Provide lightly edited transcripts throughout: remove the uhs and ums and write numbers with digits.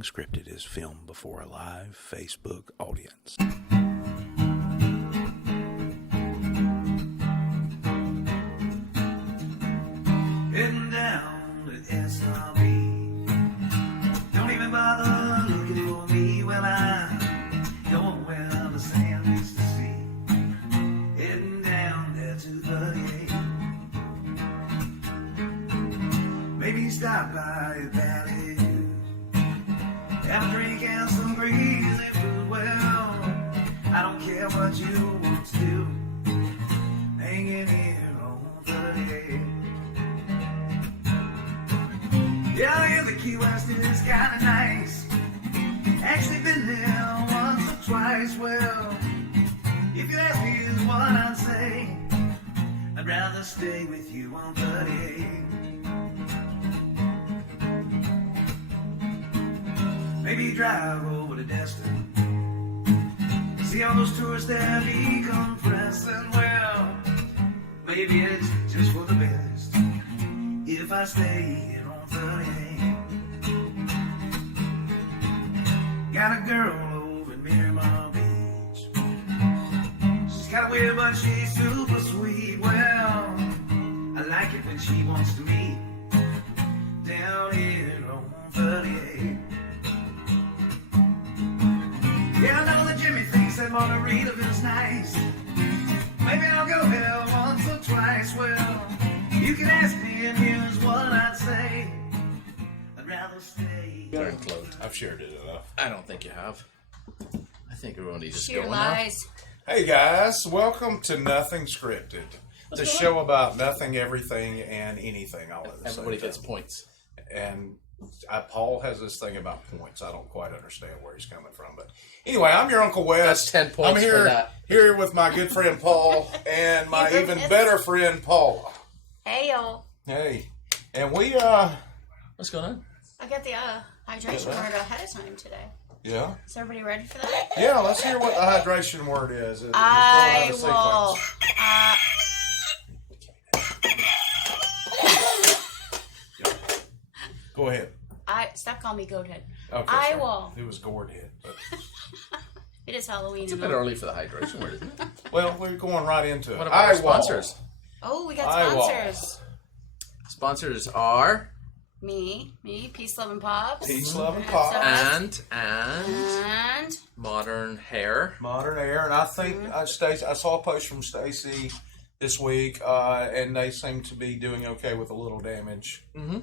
Nothing Scripted is filmed before a live Facebook audience. Heading down to SRB. Don't even bother looking for me. Well, I'm going where the sand is to see. Heading down there to 38. Maybe stop by a valley. Have a drink and some greasy food. Well, I don't care what you want to do. Hanging here on 38. Yeah, I hear the Key West is kinda nice. Actually been there once or twice. Well, if you ask me is what I'd say, I'd rather stay with you on 38. Maybe drive over to Destin. See all those tourists there decompressing. Well, maybe it's just for the best if I stay here on 38. Got a girl over in Miramar Beach. She's kind of weird, but she's super sweet. Well, I like it when she wants to meet down here on 38. Yeah, I know that Jimmy thinks that Margaritaville's nice. Maybe I'll go there once or twice. Well, you can ask me and here's what I'd say. I'd rather stay. Darn close. I've shared it enough. I don't think you have. I think everyone needs to Sheer go lies. Hey guys, welcome to Nothing Scripted. The show about nothing, everything, and anything all at the same Everybody time. gets points. And Paul has this thing about points. I don't quite understand where he's coming from. But anyway, I'm your Uncle Wes. That's 10 points I'm here, for that. here with my good friend Paul and my even better friend Paula. Hey, yo. Hey. And we, What's going on? I got the hydration word ahead of time today. yeah. Is everybody ready for that? Yeah, let's hear what the hydration word is. I will. Go ahead. Stop calling me Goathead. Okay, I sorry. will. It was gourd head. But, It is Halloween. It's a and bit all. early for the hydration word, isn't it? well, we're going right into it. What about our sponsors? Oh, we got I will. sponsors. Sponsors are Me, Peace, Love, and Pops. Peace, love, and That's pop. and And Modern Hair. Modern Air, and I think Stacey. I saw a post from Stacy this week, and they seem to be doing okay with a little damage. Mm-hmm.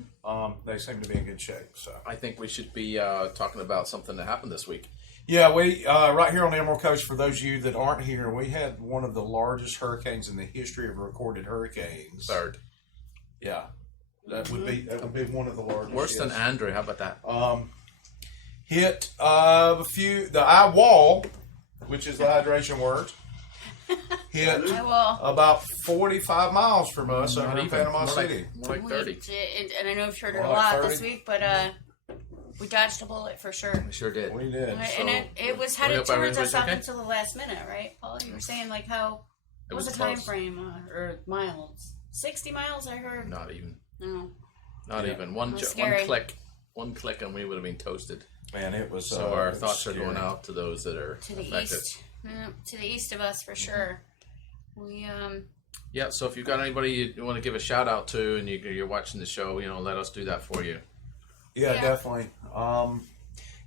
They seem to be in good shape. So I think we should be talking about something that happened this week. yeah, we right here on the Emerald Coast. For those of you that aren't here, we had one of the largest hurricanes in the history of recorded hurricanes. Third. Yeah, that would be one of the largest. Worse than yes. Andrew. How about that? Hit the eye wall, which is the hydration word. Hit I will. about 45 miles from us over Not in even. Panama More City. More like 30. And I know I've heard it More a like lot 30. this week, but we dodged a bullet for sure. We sure did. We did. And it was headed hope towards everybody's us up okay? until the last minute, right, Paul? You were saying like how It what was was the time close. frame or miles? 60 miles, I heard. Not even. No. Not Yeah. even. It was scary. One click, and we would have been toasted. Man, it was. So our it was thoughts are scary. going out to those that are To the affected. east. Yeah, to the east of us for sure. We Yeah, so if you've got anybody you want to give a shout out to and you're watching the show, let us do that for you. Yeah, Yeah. definitely.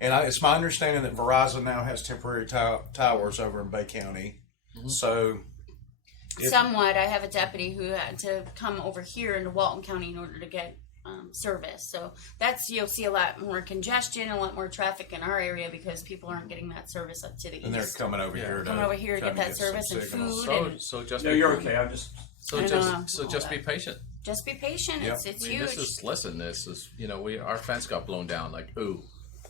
It's my understanding that Verizon now has temporary towers over in Bay County. Mm-hmm. So, somewhat. I have a deputy who had to come over here into Walton County in order to get service. So you'll see a lot more congestion, a lot more traffic in our area because people aren't getting that service up to the and they're east. coming over Yeah. here. Coming over here to try get that some service and signals. food. So just No, be, you're okay. I'm just. So I just know. just be patient. Just be patient. Yeah. It's I mean, huge. this is our fence got blown down. Like, ooh,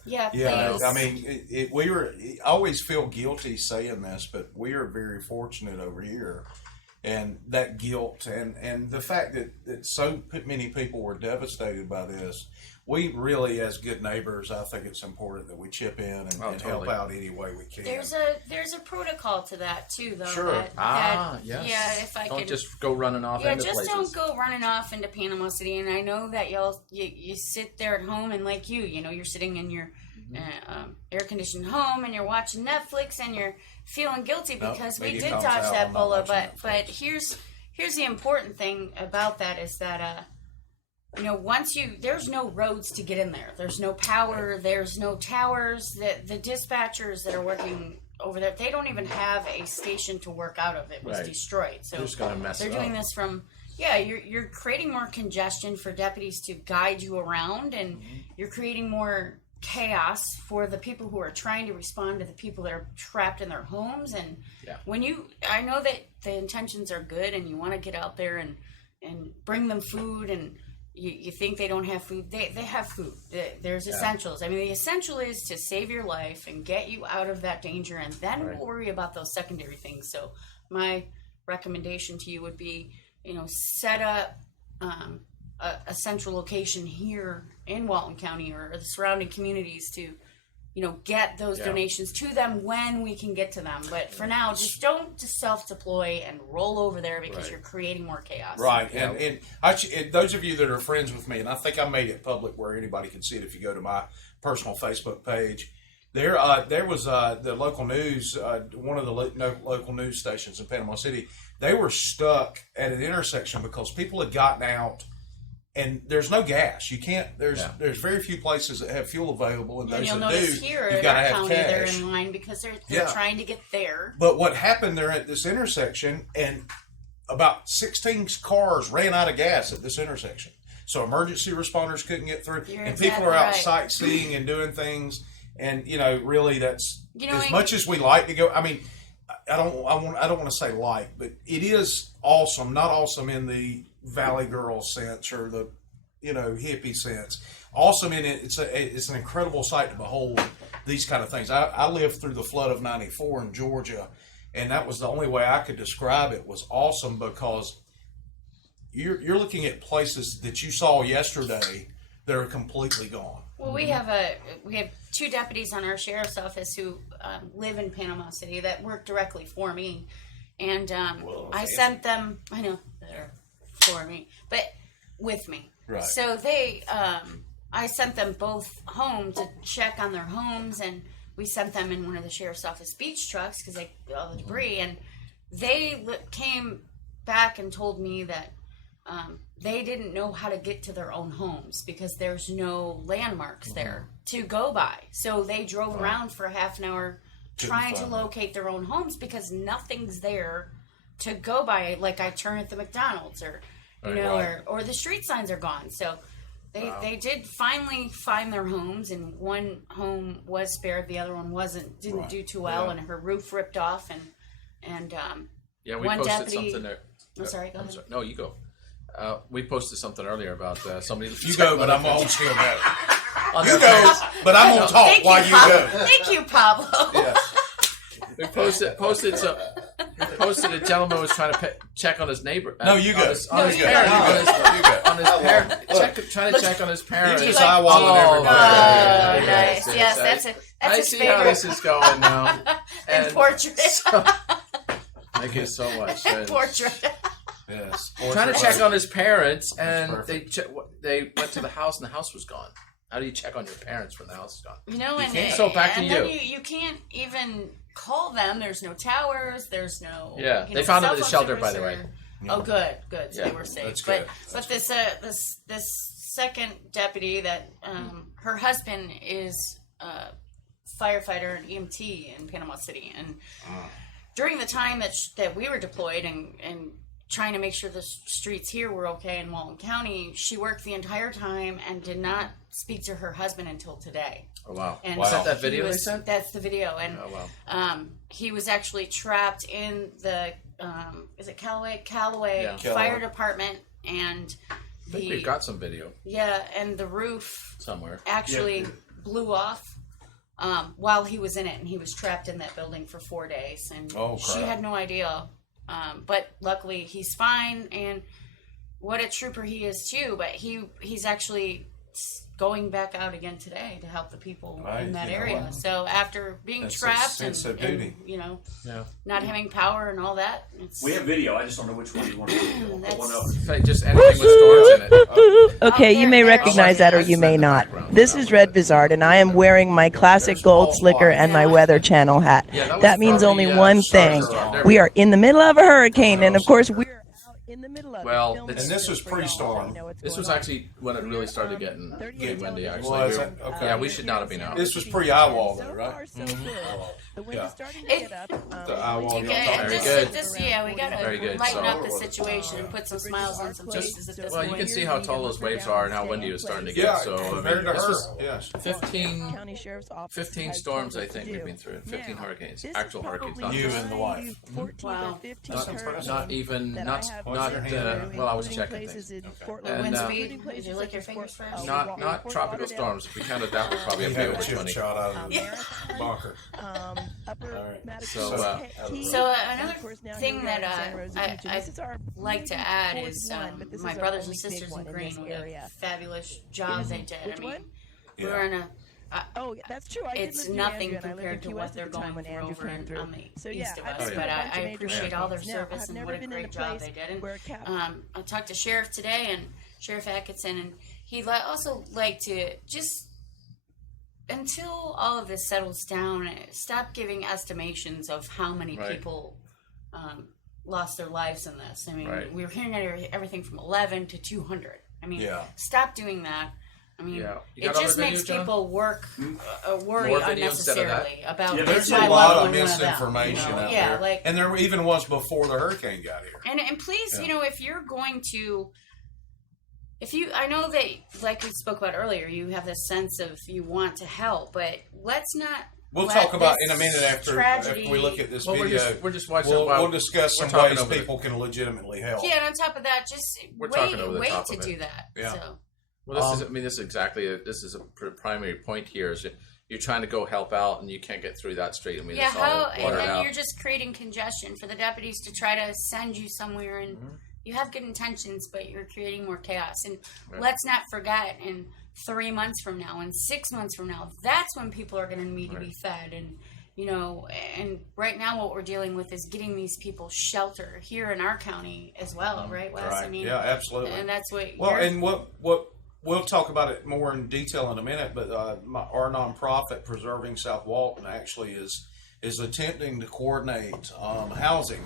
Yeah, Yeah, please. I mean, I always feel guilty saying this, but we are very fortunate over here. And that guilt and the fact that so many people were devastated by this, we really, as good neighbors, I think it's important that we chip in and help totally. out any way we can. There's a protocol to that too, though. Sure. yes. Yeah, if I don't could. just go running off Yeah, into just places. don't go running off into Panama City. And I know that you sit there at home and like you're sitting in your air conditioned home and you're watching Netflix and you're feeling guilty because we media did comes dodge out, that I'm not bullet. watching But Netflix. here's the important thing about that is that once there's no roads to get in there. There's no power. There's no towers. The dispatchers that are working over there, they don't even have a station to work out of. It was Right. destroyed. So They're just gonna mess they're it doing up. this from. Yeah, you're creating more congestion for deputies to guide you around, and you're creating more chaos for the people who are trying to respond to the people that are trapped in their homes. And I know that the intentions are good, and you want to get out there and bring them food, and you think they don't have food. They have food. There's essentials. I mean, the essential is to save your life and get you out of that danger, and then we'll worry about those secondary things. So my recommendation to you would be, set up a central location here in Walton County or the surrounding communities to, get those donations to them when we can get to them. But for now, just don't self-deploy and roll over there because you're creating more chaos. Right, and those of you that are friends with me, and I think I made it public where anybody can see it if you go to my personal Facebook page. There was the local news, one of the local news stations in Panama City. They were stuck at an intersection because people had gotten out, and there's no gas. You can't. There's very few places that have fuel available, and And those you'll that notice do, here you've in got to our have county, they're cash. in line because they're trying to get there. But what happened there at this intersection, and about 16 cars ran out of gas at this intersection. So emergency responders couldn't get through, You're and people exactly are out right. sightseeing and doing things. And really, that's as and- much as we like to go. I mean, I don't want to say like, but it is awesome. Not awesome in the Valley Girl sense or the hippie sense. Awesome in it. It's an incredible sight to behold. These kind of things. I lived through the flood of '94 in Georgia, and that was the only way I could describe it. Was awesome because you're looking at places that you saw yesterday that are completely gone. Well, we have two deputies on our sheriff's office who live in Panama City that work directly for me, and I sent them. I know they're for me, but with me. Right. So I sent them both home to check on their homes, and we sent them in one of the sheriff's office beach trucks because they all the debris, and they came back and told me that they didn't know how to get to their own homes because there's no landmarks there to go by. So they drove around for half an hour trying to locate their own homes because nothing's there to go by. Like I turn at the McDonald's or or the street signs are gone. So they did finally find their homes, and one home was spared, the other one didn't do too well, and her roof ripped off, and we one posted deputy. something there. I'm sorry, go ahead. No, you go. We posted something earlier about somebody. You go, but I'm on still go. on You their go, but I'm gonna talk Thank while you, you go. Thank you, Pablo. Yes. We posted a gentleman was trying to check on his neighbor. No, you go. On his You go. parents. You go. On his parents. Trying to check on his parents. You're just eyeballing everybody. Oh, Yes, nice. yes, Yes, that's I his see favorite. how this is going now. And portrait. Thank you so much. Portrait. Yes. Trying to check on his parents, That's and they went to the house, and the house was gone. How do you check on your parents when the house is gone? And So back to then you. You can't even call them. There's no towers. There's no. Yeah, they found them at the cell phone shelter, by the service way. Oh, good. So Yeah, they were safe. that's But good. this second deputy that her husband is a firefighter and EMT in Panama City, and during the time that we were deployed and trying to make sure the streets here were okay in Walton County, she worked the entire time and did not speak to her husband until today. Oh wow! And Is that he video they was- sent? That's the video, and Oh wow! he was actually trapped in the is it Callaway Yeah. Fire Department, and I think we've got some video and the roof somewhere. actually blew off while he was in it, and he was trapped in that building for 4 days, and Oh, she crap. had no idea. But luckily he's fine, and what a trooper he is too. But he's actually going back out again today to help the people Right, in that you know area. what? So after being That's a trapped sense and, of duty. you know, Yeah. not having power and all that, it's, We have video. I just don't know which one you want to do. I'll put one up. Say just anything with storms in it. Okay, you may there- recognize that or you may not. This is Red Bizarre, and I am wearing my classic There's gold Paul slicker Blart. and my Weather Channel hat. Yeah, that was That means probably, only one thing. There We go. are in the middle of a hurricane, and of course, we're out in the middle of Well, it. filming and this was for y'all, pre-storm. so you know what's This going was on. actually when it really started getting windy. Actually, Was We it? were- Okay. yeah, we should not have been out. This was pre-eyewall, though, right? So far, so good. The wind Yeah. is starting to It- get up. The eyewall. Okay, you're talking Very just, about. good. just yeah, we gotta Very good. lighten So- up the situation and put some smiles on some faces at this Well, you point. can see how tall those waves are and how windy it's starting to get. Yeah, So I compared mean, to this her, was yes. 15 County Sheriff's Office 15 has storms, told I us think to we've do. been through. 15 Now, hurricanes, this is actual hurricanes, not probably You just and the wife. 14th Wow. or 15th That's hurricane impressive. not even that not I have not observed, well, I was including checking places things. in Okay. Fort And, Lauderdale, wind speed? including Did you places lick your such as fingers Fort- first? Not Fort tropical Lauderdale, storms. If we counted that, we're probably You okay have a over chip 20. shot out of the Marathon, bunker. Upper All right. Madison, So, Key, So, and another of course now thing here we are that, in Santa Rosa I- Beach, and I this is our like to maybe add fourth is one, but this my is our brothers and only big sisters in one in green. this What a area. fabulous job they did. Which I mean, one? we were in a. Oh, yeah, that's true. I did It's live near nothing Andrew, and I lived compared in to Key what West they're at the time going when through Andrew over came through. on the So, east yeah, of I've us. been to But a bunch of I major appreciate all their hurricanes. Now, service I've and never what a been in great job they did. And where a cap I talked to Sheriff today and Sheriff Atkinson, and he also like to just until all of this settles down, stop giving estimations of how many Right. people lost their lives in this. I mean, Right. we were hearing everything from 11 to 200. I mean, Yeah. stop doing that. I mean, Yeah. You it got all just the video, makes John? people worry More video instead of that? unnecessarily about Yeah, this There's a my lot loved of one, one them, misinformation you know? out Yeah, there. like, And there even was before the hurricane got here. and please, Yeah. you know, if you're going to, I know that, like we spoke about earlier, you have this sense of you want to help, but let's not. We'll let talk about this in a minute after tragedy. we look at this Well, video. we're just watching. We'll discuss we're some talking ways over people can legitimately help. Yeah, and on top of that, just We're talking wait, over the wait top to of it. do that. Yeah. So. Well, this is. I mean, this is exactly. This is a primary point here. Is you're trying to go help out, and you can't get through that street. I mean, Yeah, it's all and watered then out. you're just creating congestion for the deputies to try to send you somewhere, and Mm-hmm. you have good intentions, but you're creating more chaos. And Right. let's not forget, in 3 months from now, and 6 months from now, that's when people are going to need to be fed. And you know, and right now what we're dealing with is getting these people shelter here in our county as well, right, Wes? Right. I mean, Yeah, absolutely. and that's what. Well, you're- and what we'll talk about it more in detail in a minute, but our nonprofit Preserving South Walton actually is attempting to coordinate housing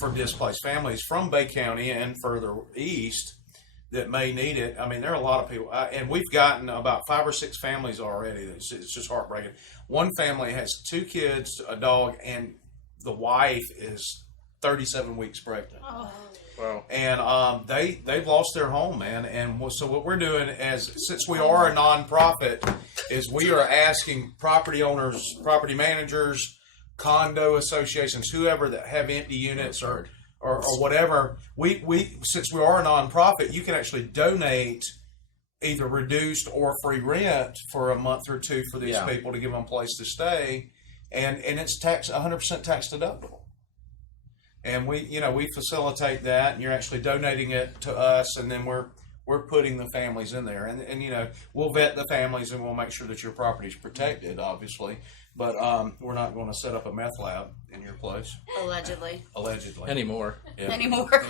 for displaced families from Bay County and further east that may need it. I mean, there are a lot of people, and we've gotten about 5 or 6 families already. It's just heartbreaking. One family has 2 kids, a dog, and the wife is 37 weeks pregnant. Oh, Well, And they've lost their home, man. And so what we're doing, since we are a nonprofit, is we are asking property owners, property managers, condo associations, whoever that have empty units or whatever. We since we are a nonprofit, you can actually donate either reduced or free rent for a month or 2 for these Yeah. people to give them a place to stay, and it's 100% tax deductible. And we facilitate that, and you're actually donating it to us, and then we're putting the families in there, and we'll vet the families, and we'll make sure that your property's protected, obviously. But we're not going to set up a meth lab in your place, allegedly. allegedly. anymore. Yeah. Anymore.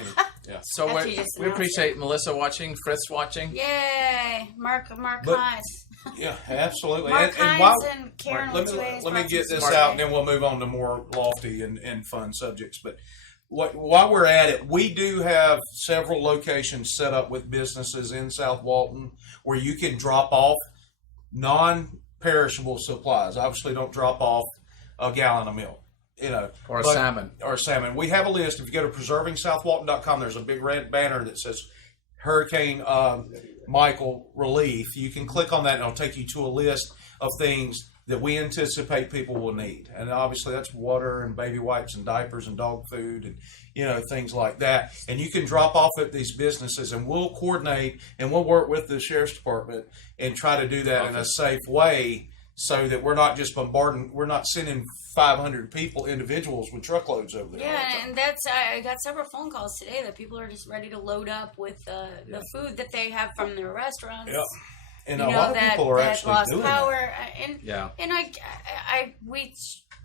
Yeah. So After we, you just we announced appreciate Melissa watching, Fritz watching. Yay! Mark But- Hines. Yeah, absolutely. Mark and Hines and Karen let Latue's me get this brought out, some and then we'll move on to more lofty and fun subjects. But while we're at it, we do have several locations set up with businesses in South Walton where you can drop off non-perishable supplies. Obviously, don't drop off a gallon of milk, Or but- salmon. Or salmon. We have a list. If you go to preservingsouthwalton.com, there's a big red banner that says Hurricane Michael relief. You can click on that, and it'll take you to a list of things that we anticipate people will need. And obviously that's water and baby wipes and diapers and dog food and things like that. And you can drop off at these businesses, and we'll coordinate and we'll work with the Sheriff's Department and try to do that in a safe way, so that we're not just bombarding, we're not sending 500 people, individuals with truckloads over there. all the Yeah, time. and I got several phone calls today that people are just ready to load up with the food that they have from their restaurants. Yep. And you a know, lot of that, people are that actually lost doing power. And Yeah. and we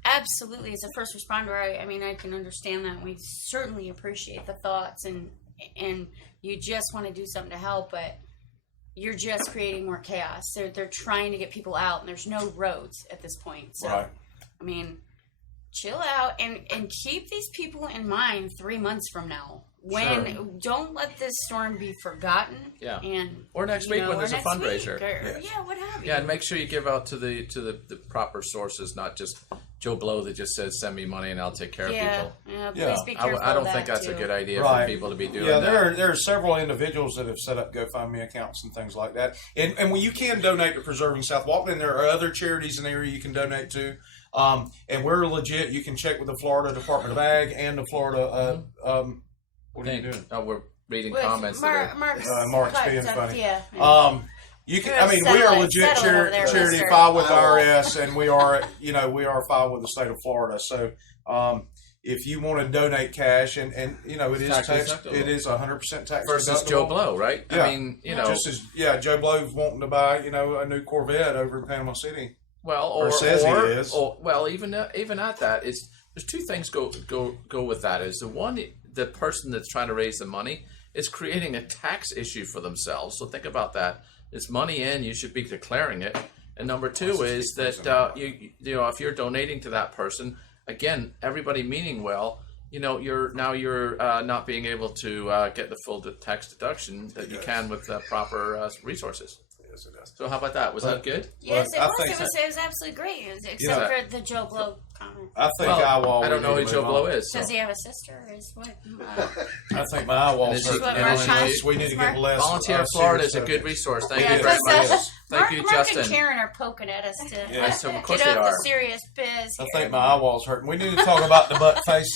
absolutely, as a first responder, I mean, I can understand that. We certainly appreciate the thoughts, and you just want to do something to help, but you're just creating more chaos. They're trying to get people out, and there's no roads at this point. So, Right. I mean, chill out and keep these people in mind 3 months from now. When don't let this storm be forgotten. Yeah. And Or next week when there's a fundraiser. What have you. Yeah, and make sure you give out to the proper sources, not just Joe Blow that just says send me money and I'll take care of people. Yeah, please Yeah. be careful. I don't of think that that's a too. good idea Right. for people to be doing Yeah, that. there are several individuals that have set up GoFundMe accounts and things like that. And when you can donate to Preserving South Walton, and there are other charities in the area you can donate to. And we're legit. You can check with the Florida Department of Ag and the Florida. What are you doing? Oh, we're reading With comments. Mark's Mark's cut being stuff, funny. Yeah. You can. We're I mean, we are settle it- legit settle it over there, charity mister. filed with the IRS, and we are, we are filed with the state of Florida. So, if you want to donate cash, and it is Tax tax, deductible. it is 100% tax versus deductible. Joe Blow, right? Yeah. I mean, Just as Joe Blow's wanting to buy, a new Corvette over in Panama City. well, or says he is. Or, well, even at that is there's two things go with that. Is the one, the person that's trying to raise the money is creating a tax issue for themselves. So think about that. It's money in, you should be declaring it. And number two is that if you're donating to that person, again, everybody meaning well, you're not being able to get the full tax deduction that you can with the proper resources. Yes, it does. So how about that? Was that good? Yes, Look, I it think was absolutely great, except for the Joe Blow comment. I think Well, eyewall. I don't know who Joe Blow is. So. Does he have a sister? Or is what? I think my eyewall's Is he- hurting. What, Mark Mark, we need to get less. Volunteer Florida is a serious good subjects. resource. Thank Yeah, you very because, much. Thank you, Mark Justin. and Karen are poking at us to Yes, of course get they up are. the serious biz. I here. think my eyewall's hurting. We need to talk about the butt face.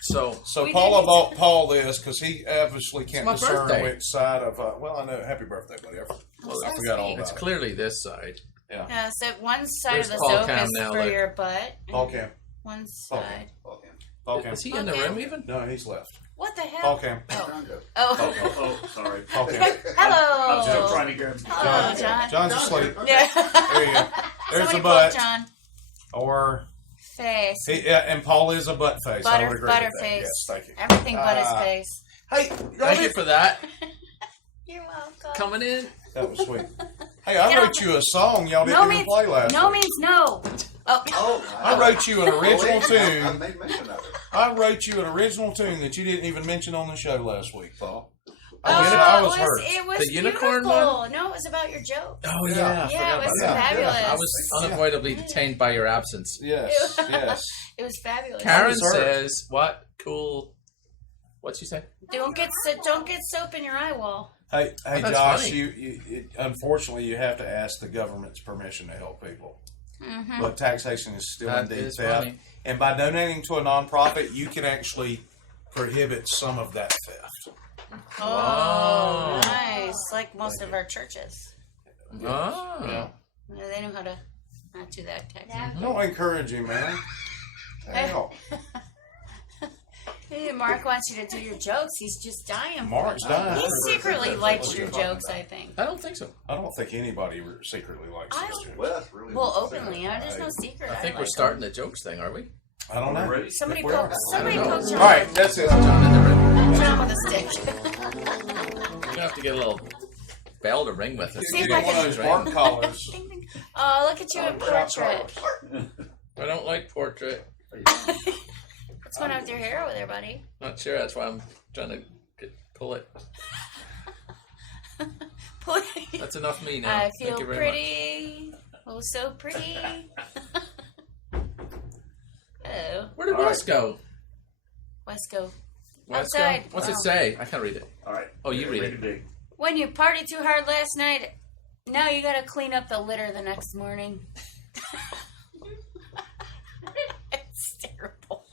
So We Paula did- bought Paul this because he obviously can't my discern birthday. which side of. I know. Happy birthday, buddy. I forgot all It's about it. clearly this side. Yeah, so one side There's of the Paul soap Cam is now, for look. your butt. and Paul Cam. One Paul side. Paul Cam. Is he in the Okay. room even? No, he's left. What the hell? Paul Cam. Oh. Oh, sorry. Paul Cam. I was still Hello. trying to get him. Hello, John. John's asleep. Yeah. There you go. There's Somebody the butt. quote John. Or Face. and Paul is a butt face. I would agree with that. Butterface. Yes, thank you. Everything but his Ah. face. Hey, Thank you for that. You're welcome. Coming in. that was sweet. Hey, I wrote you a song y'all didn't No even means play last no week. means no. Oh. I wrote you an original I tune. made mention of it. I wrote you an original tune that you didn't even mention on the show last week, Paul. I Oh, was hurt. it was The unicorn beautiful. one? No, it was about your joke. Oh Yeah. yeah, I Yeah, forgot it was about that. fabulous. I was unavoidably detained by your absence. Yes, yes. It was fabulous. Karen was hurt. says, "What cool? What'd she say?" Don't get soap in your eye wall. Hey, That's Josh. funny. Unfortunately, you have to ask the government's permission to help people. Mm-hmm. But taxation is still That indeed is theft, funny. and by donating to a nonprofit, you can actually prohibit some of that theft. Oh, nice. Like most of our churches. Oh, Yeah. They know how to not do that type of Don't encourage him, man. Hell, Hey, Mark wants you to do your jokes. He's just dying. for Mark's it. dying. He secretly likes your jokes, I think. I don't think so. I don't think anybody secretly likes I this. don't- Jim. Well, that's really Well, openly. There's no secret. I think we're like starting the jokes thing, are we? I don't know. Ready? Somebody We are. poke. Somebody I don't know. poke John. All right, that's it. John in the room. John with a stick. We're gonna have to get a little bell to ring with it. See if You I get one of can- those bark collars. Ding, ding. Oh, look at you in portrait. I don't like portrait. What's going on with your hair over there, buddy? Not sure. That's why I'm trying to pull it. That's enough me now. I Thank feel you very pretty. Oh, so pretty. Oh, Much. Where did Wes go? Wesco. Wes go? Outside. What's it Oh. say? I can't read it. All right. Oh, you read Make it. big. When you partied too hard last night, now you gotta clean up the litter the next morning. It's terrible.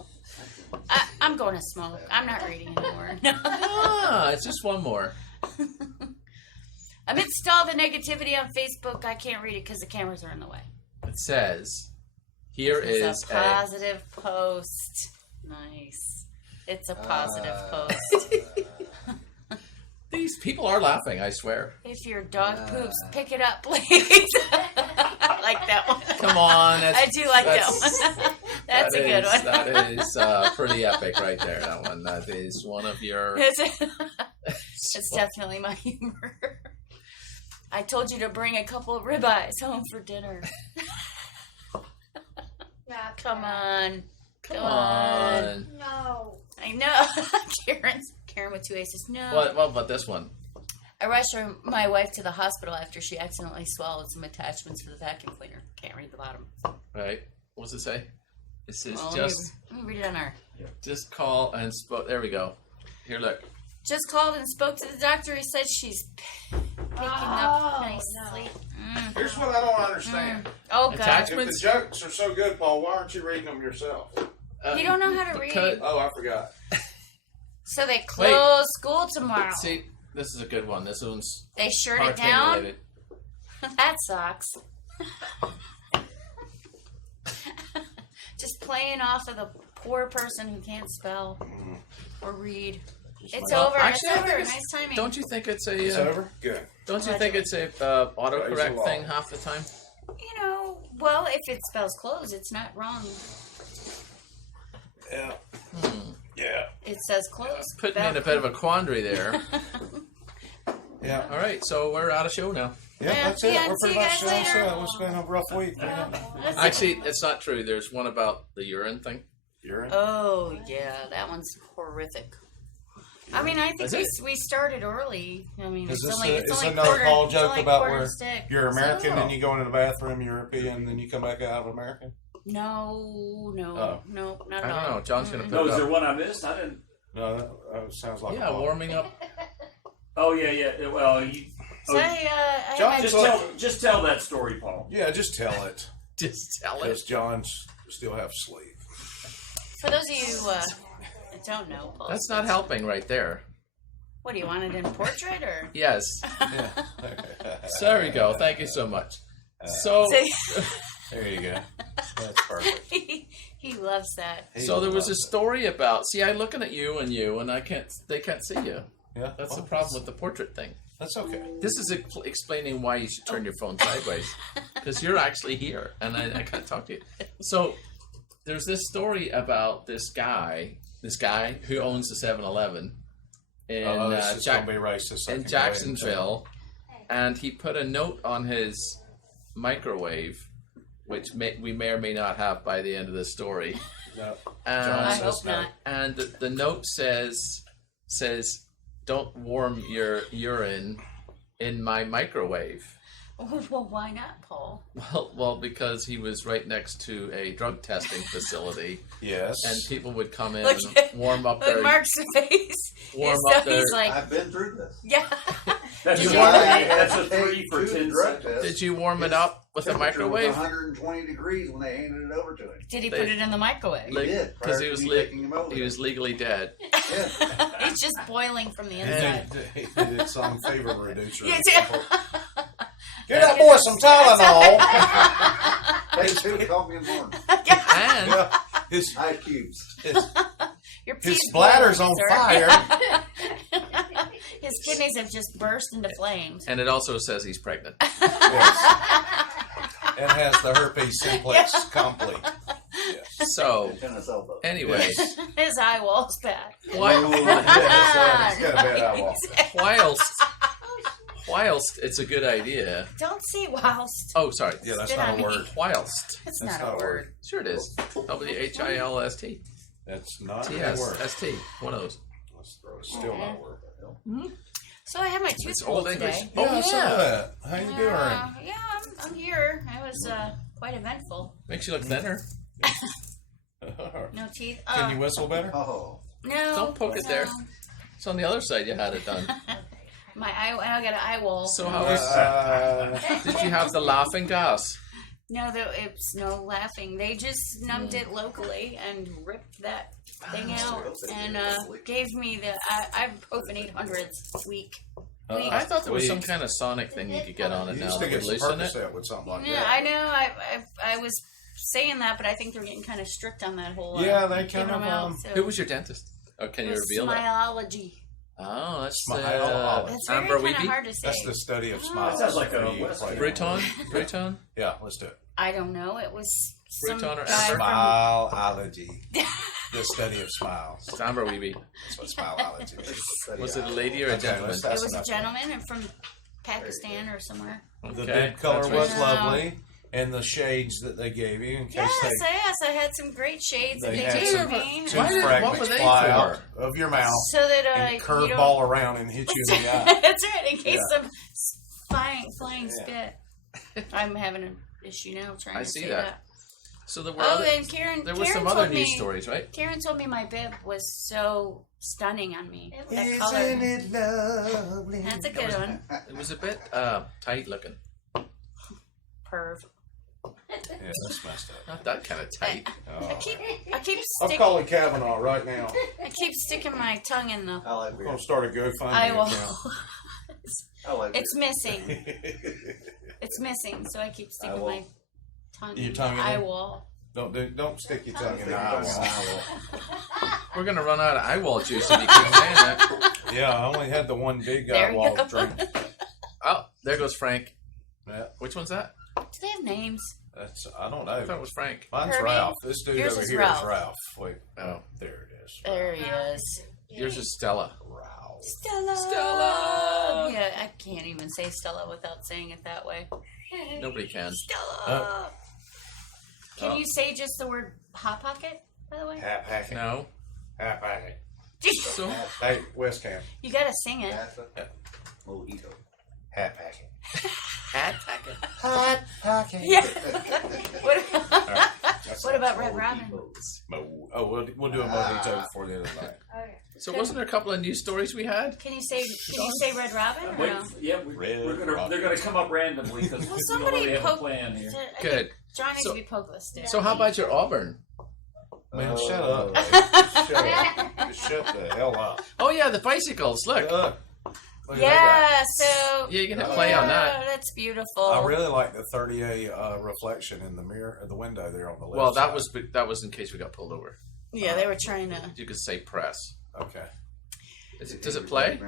I'm going to smoke. I'm not reading anymore. No. Ah, it's just one more. Amidst all the negativity on Facebook, I can't read it because the cameras are in the way. It says, "Here It's is a positive post. Nice. It's a positive post. These people are laughing, I swear. If your dog poops, pick it up, please. I like that one. Come on. I do like that one. That's a good one. That is pretty epic right there, that one. That is one of your... It's definitely my humor. I told you to bring a couple of ribeyes home for dinner. Come on. Come on. No. I know. Karen with 2 aces. No. What about this one? I rushed my wife to the hospital after she accidentally swallowed some attachments for the vacuum cleaner. Can't read the bottom. Right. What's it say? It says Let me read it on our. just call and spoke. There we go. Here, look. Just called and spoke to the doctor. He said she's picking up nicely. Here's what I don't understand. Oh, God. Attachments? If the jokes are so good, Paul, why aren't you reading them yourself? You don't know how to read. Oh, I forgot. So they close school tomorrow. See, this is a good one. This one's They shirt it hurricane down. related. That sucks. Just playing off of the poor person who can't spell or read. It's Well, over. actually, I It's think over. it's- Nice timing. Don't you think it's a... It's over? Good. Don't you think it's a autocorrect thing half the time? You know, well, if it spells close, it's not wrong. Yeah. Yeah. It says close. Putting me in a bit of a quandary there. Yeah. All right, so we're out of show now. Yeah, that's it. Yeah, We're see pretty you much guys done. later. So it's been a rough week. Actually, it's not true. There's one about the urine thing. Urine? Oh, yeah, that one's horrific. I mean, I think Is it? we started early. I mean, Is it's this only, a, it's is only another quarter, Paul it's joke only about quarter where stick. you're American Oh. and you go into the bathroom, European, and then you come back out of American? No, Oh. not at I all. don't know. John's going to No, put is it there up. one I missed? I didn't. No, that sounds like Yeah, a Paul. warming up. Oh yeah. Well, you So I John, just tell that story, Paul. Yeah, just tell it. Just tell Because it. John's still have sleep. for those of you that don't know, Paul, That's not helping right there. what do you want it in portrait or? Yes. Yeah. So there we go. Thank you so much. So, There you go. That's perfect. he loves that. so there was a story about. See, I'm looking at you, and I can't. They can't see you. Yeah, That's the well, problem with the portrait thing. That's okay. This is explaining why you should turn your phone sideways, because you're actually here, and I can't talk to you. So there's this story about this guy who owns the 7-Eleven in This is gonna be racist. I in can go ahead and Jacksonville, and he put a note on his microwave, which we may or may not have by the end of the story. tell. No. And, I says hope no. not. and the note says, "Don't warm your urine in my microwave." Well, why not, Paul? Well, because he was right next to a drug testing facility, Yes. and people would come in Look and at- warm up Look, their Mark's face. warm So up their. he's like, I've been through this. yeah. That's Did a you- that's a 3 for 10 drug seconds. Did you warm it up with a Temperature was microwave? 120 degrees when they handed it over to him. Did he put it in the microwave? He did, Because prior he to was me taking him over he was legally dead. Yeah. It's just boiling from the He inside. did it some favor reducer. You do. Get that boy some Tylenol. They too called me in the morning. And Yeah, his Ice cubes. Your his pee's bladder's on boiling, sir. fire. His kidneys have just burst into flames. and it also says he's pregnant. Yes. And has the herpes simplex complete. Yes. So In his elbow. anyway, His eye wall's back. Ooh, yes, he's got a bad eyeball. whilst it's a good idea. Don't say whilst. Oh, sorry. Yeah, that's Spit not on a me. word. Whilst. It's That's not a word. Sure it is. WHILST. That's not a TS. word. ST. One of those. Let's throw it. Still not a word. So I had my tooth It's pulled old English. today. Oh, Yeah, I saw yeah. that. How you doing? Yeah, I'm here. It was quite eventful. Makes you look thinner. No teeth. Can you whistle better? Oh. No. Don't poke it there. It's on the other side you had it done. My eye. I got an eye wall. So how was... Did you have the laughing gas? No, it's no laughing. They just numbed it locally and ripped that thing out and gave me the ibuprofen 800s week. I thought there was some kind of sonic thing you could get on it You now used to that get would some loosen it. Percocet with something like Yeah, that. I know. I was saying that, but I think they're getting kind of strict on that whole. Yeah, they giving kind of, them out, so Who was your dentist? Oh, can you it was reveal that? Smileology. Oh, that's Smile. That's Amber very kind Weeby? of hard to say. That's the study of smiles. That sounds like a for you West playing. Breton? Breton? Yeah, let's do it. I don't know. It was some Breton or guy Amber? from... Smileology. The study of smiles. It's Amber Weeby. That's what smileology is. Was it a lady or a gentleman? let's- It That's was a enough. gentleman and from Pakistan or somewhere. The Okay, bib color that's was right. lovely, and the shades that they gave you in case Yes, I had some great shades that they they had gave some me. two Why did- what fragments were they fly for? out of your mouth So that and you curve don't... ball around and hit you in the eye. That's right, in case Yeah. some flying spit. I'm having an issue now trying I to see say that. So there were Oh, other, and Karen. there were Karen some other told news me, stories, right? Karen told me my bib was so stunning on me. That Isn't color. it lovely? That's a good one. It was a bit tight looking. Perv. Yeah, that's messed up. Not that kind of tight. Oh. I keep I'm stick, calling Kavanaugh right now. I keep sticking my tongue in the. I'm going to start a GoFundMe I will. account. It's missing. It's missing, so I keep sticking my tongue Your in tongue the in eye it? wall. Don't stick your tongue in the eye wall. We're gonna run out of eye wall juice if you keep saying that. Yeah, I only had the one big There eye you wall go. to drink. Oh, there goes Frank. Yeah, Which one's that? Do they have names? I don't I thought know. it was Frank. Mine's Herbie? Ralph. This dude Yours over is here Ralph. is Ralph. Wait, Oh. there it is. There he is. Yours is Stella. Ralph. Stella. Stella. Yeah, I can't even say Stella without saying it that way. Nobody can. Stella. Can Oh. you say just the word hot pocket? By the way, Hat packing. No. Hat packing. So Hey, West Camp. you gotta sing it. Mojito. Hat packing. hat packet. Hat packing. Yeah. what, That's what about Red Robin? Oh, we'll do a mojito before the other night. So wasn't there a couple of news stories we had? Can you say Red Robin? Or Wait, no? yeah, Red they're gonna come up randomly because Well, we don't somebody really have a poke. plan here. Good. John needs So- to be poke listed. So how about your Auburn? Man, shut up. Shut up. Just shut the hell up. Oh yeah, the bicycles. Look. Look at that Yeah. So. Yeah, you can play on that. That's beautiful. guy. I really like the 30A reflection in the mirror, the window there on the left. Well, side. that was in case we got pulled over. Yeah, they were trying to. You could say press. Okay. Does it play?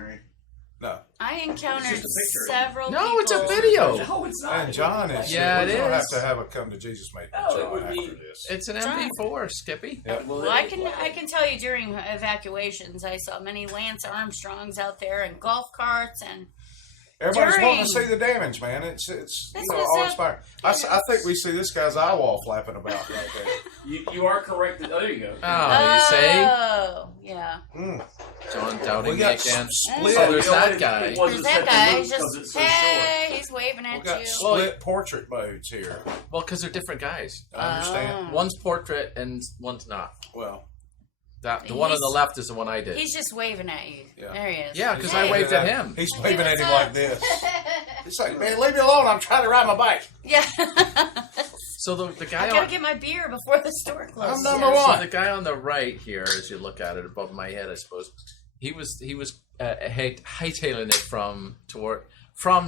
No. I encountered It's just a picture. several. No, people. it's a video. No, it's not. And John is. Yeah, we're it gonna is. have to have a come to Jesus meeting. Oh, it John, would after be- this. It's an John. MP4, Skippy. Yep. Well, I can tell you during evacuations, I saw many Lance Armstrongs out there and golf carts and. Everybody's wanting to During- see the damage, man. It's This you know, was all a- inspiring. I think we see this guy's eye wall flapping about right there. You are correct. Oh, there you go. Oh, you say? Oh, yeah. Mm. John doubting We me got again. split. Oh, there's You know, that guy. It wasn't There's that set to guy. loop He's 'cause just, it's so short. hey, he's waving We at got you. split portrait modes here. Well, because they're different guys. I understand. One's portrait and one's not. Well, The one on He's- the left is the one I did. He's just waving at you. Yeah. There he is. Yeah, because Hey. I waved at him. He's waving at what's him up? like this. It's like, man, leave me alone. I'm trying to ride my bike. Yeah. So the guy I gotta on get my beer before the store closes. I'm number so one. the guy on the right here, as you look at it above my head, I suppose he was hightailing it from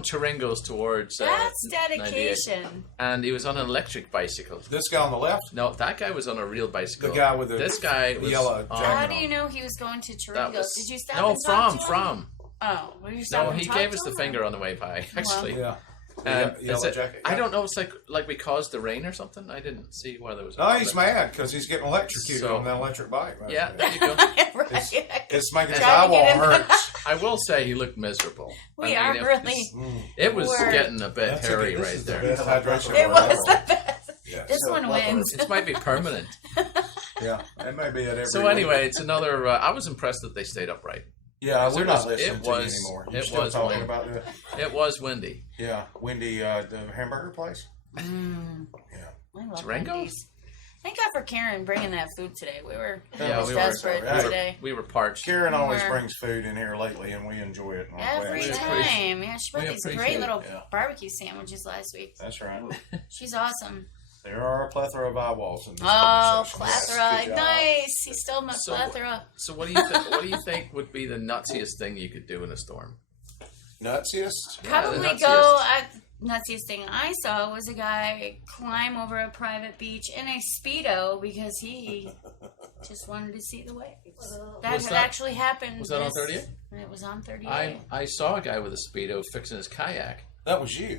Chiringos towards. That's 98. dedication. And he was on an electric bicycle. This guy on the left, No, that guy was on a real bicycle. the guy with the This guy was yellow on- jacket How on. do you know he was going to that Chiringos? was- Did you stop No, and talk to him? from. Oh, were you stop No, and he talk gave to us the him? finger on the way by. Actually, Yeah. and Yellow is it- jacket. I don't know. It's like we caused the rain or something. I didn't see why there was. No, he's mad because he's getting electrocuted So- on that electric bike. Right Yeah, there. there you go. Right. It's making his Trying eye to wall get him- hurts. I will say he looked miserable. We I are mean, really. It was Word. getting a bit That's hairy this right is the there. best hydration It of was our the life. best. Yeah. This one wins. This might be permanent. Yeah, it may be at every So week. anyway, it's another. I was impressed that they stayed upright. Yeah, we're not it listening to was- you anymore. it You're still was talking windy. about the It was windy. Wendy, the hamburger place. I love Chiringos? Wendy's. Thank God for Karen bringing that food today. We were Yeah, almost we were- desperate we were- today. We were parched. Karen always We're- brings food in here lately, and we enjoy it. and I'm glad Every she does. time. Yeah, she brought we these great appreciate it, little yeah. barbecue sandwiches last week. That's right. She's awesome. There are a plethora of eyeballs in this Oh, conversation. plethora. Yes, good job. Nice. He stole my So- plethora. So what do you what do you think would be the nutsiest thing you could do in a storm? Nutsiest? Probably nutsiest. go. Nutsiest thing I saw was a guy climb over a private beach in a Speedo because he Just wanted to see the waves. That Was had that- actually happened. Was that on 30th? It was on 38. I saw a guy with a Speedo fixing his kayak. That was you.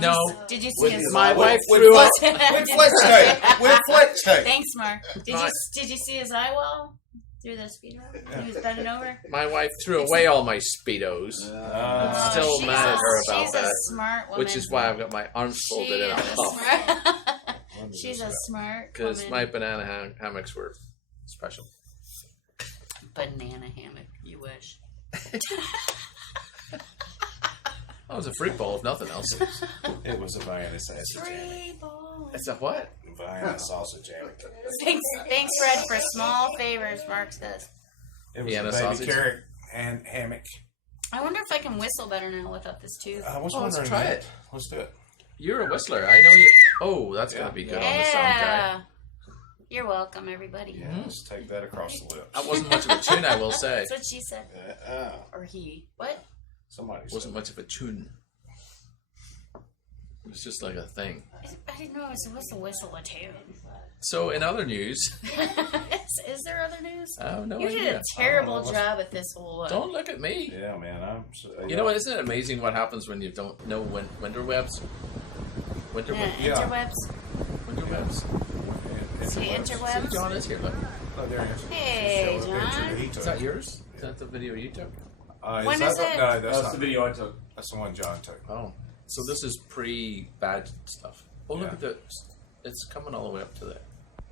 No. Did you see his My wife with threw up. With flex tape. With flex tape. Thanks, Mark. Did you see his eye wall through the speedo? He was bending over. My wife threw away all my Speedos. Oh, Still she's mad at her about she's that. a smart woman. Which is why I've got my arms folded in a huff. She's a smart Because woman. my banana hammocks were special. Banana hammock. You wish. That was a fruit bowl, if nothing else. It was a Vienna sausage hammock. Free ball. It's a what? Vienna sausage hammock. Thanks, Red, for small favors. Mark says. It was Vienna a baby sausage. carrot and hammock. I wonder if I can whistle better now without this tooth. I was Let's wondering. try that. it. Let's do it. You're a whistler. I know you. Oh, that's going to be good on the sound guy. Yeah. You're welcome, everybody. Yeah, let's take that across the lips. That wasn't much of a tune, I will say. That's what she said. Or he. What? Somebody It wasn't said. much of a tune. It was just like a thing. I didn't know it was a whistle a tune. So, in other news, Is there other news? I have no You did idea. a terrible job at this whole. Don't look at me. Yeah, man. You know what? Isn't it amazing what happens when you don't know winter webs? Winter webs. Yeah. Interwebs. Winter webs. See interwebs. John is here. Look. Oh, there he is. Hey, Show a picture John. that he took. Is that yours? Is that the video you took? When is it? No, that's That's not. the video I took. That's the one John took. Oh. So this is pre-bad stuff. Oh, look Yeah. at the. It's coming all the way up to there.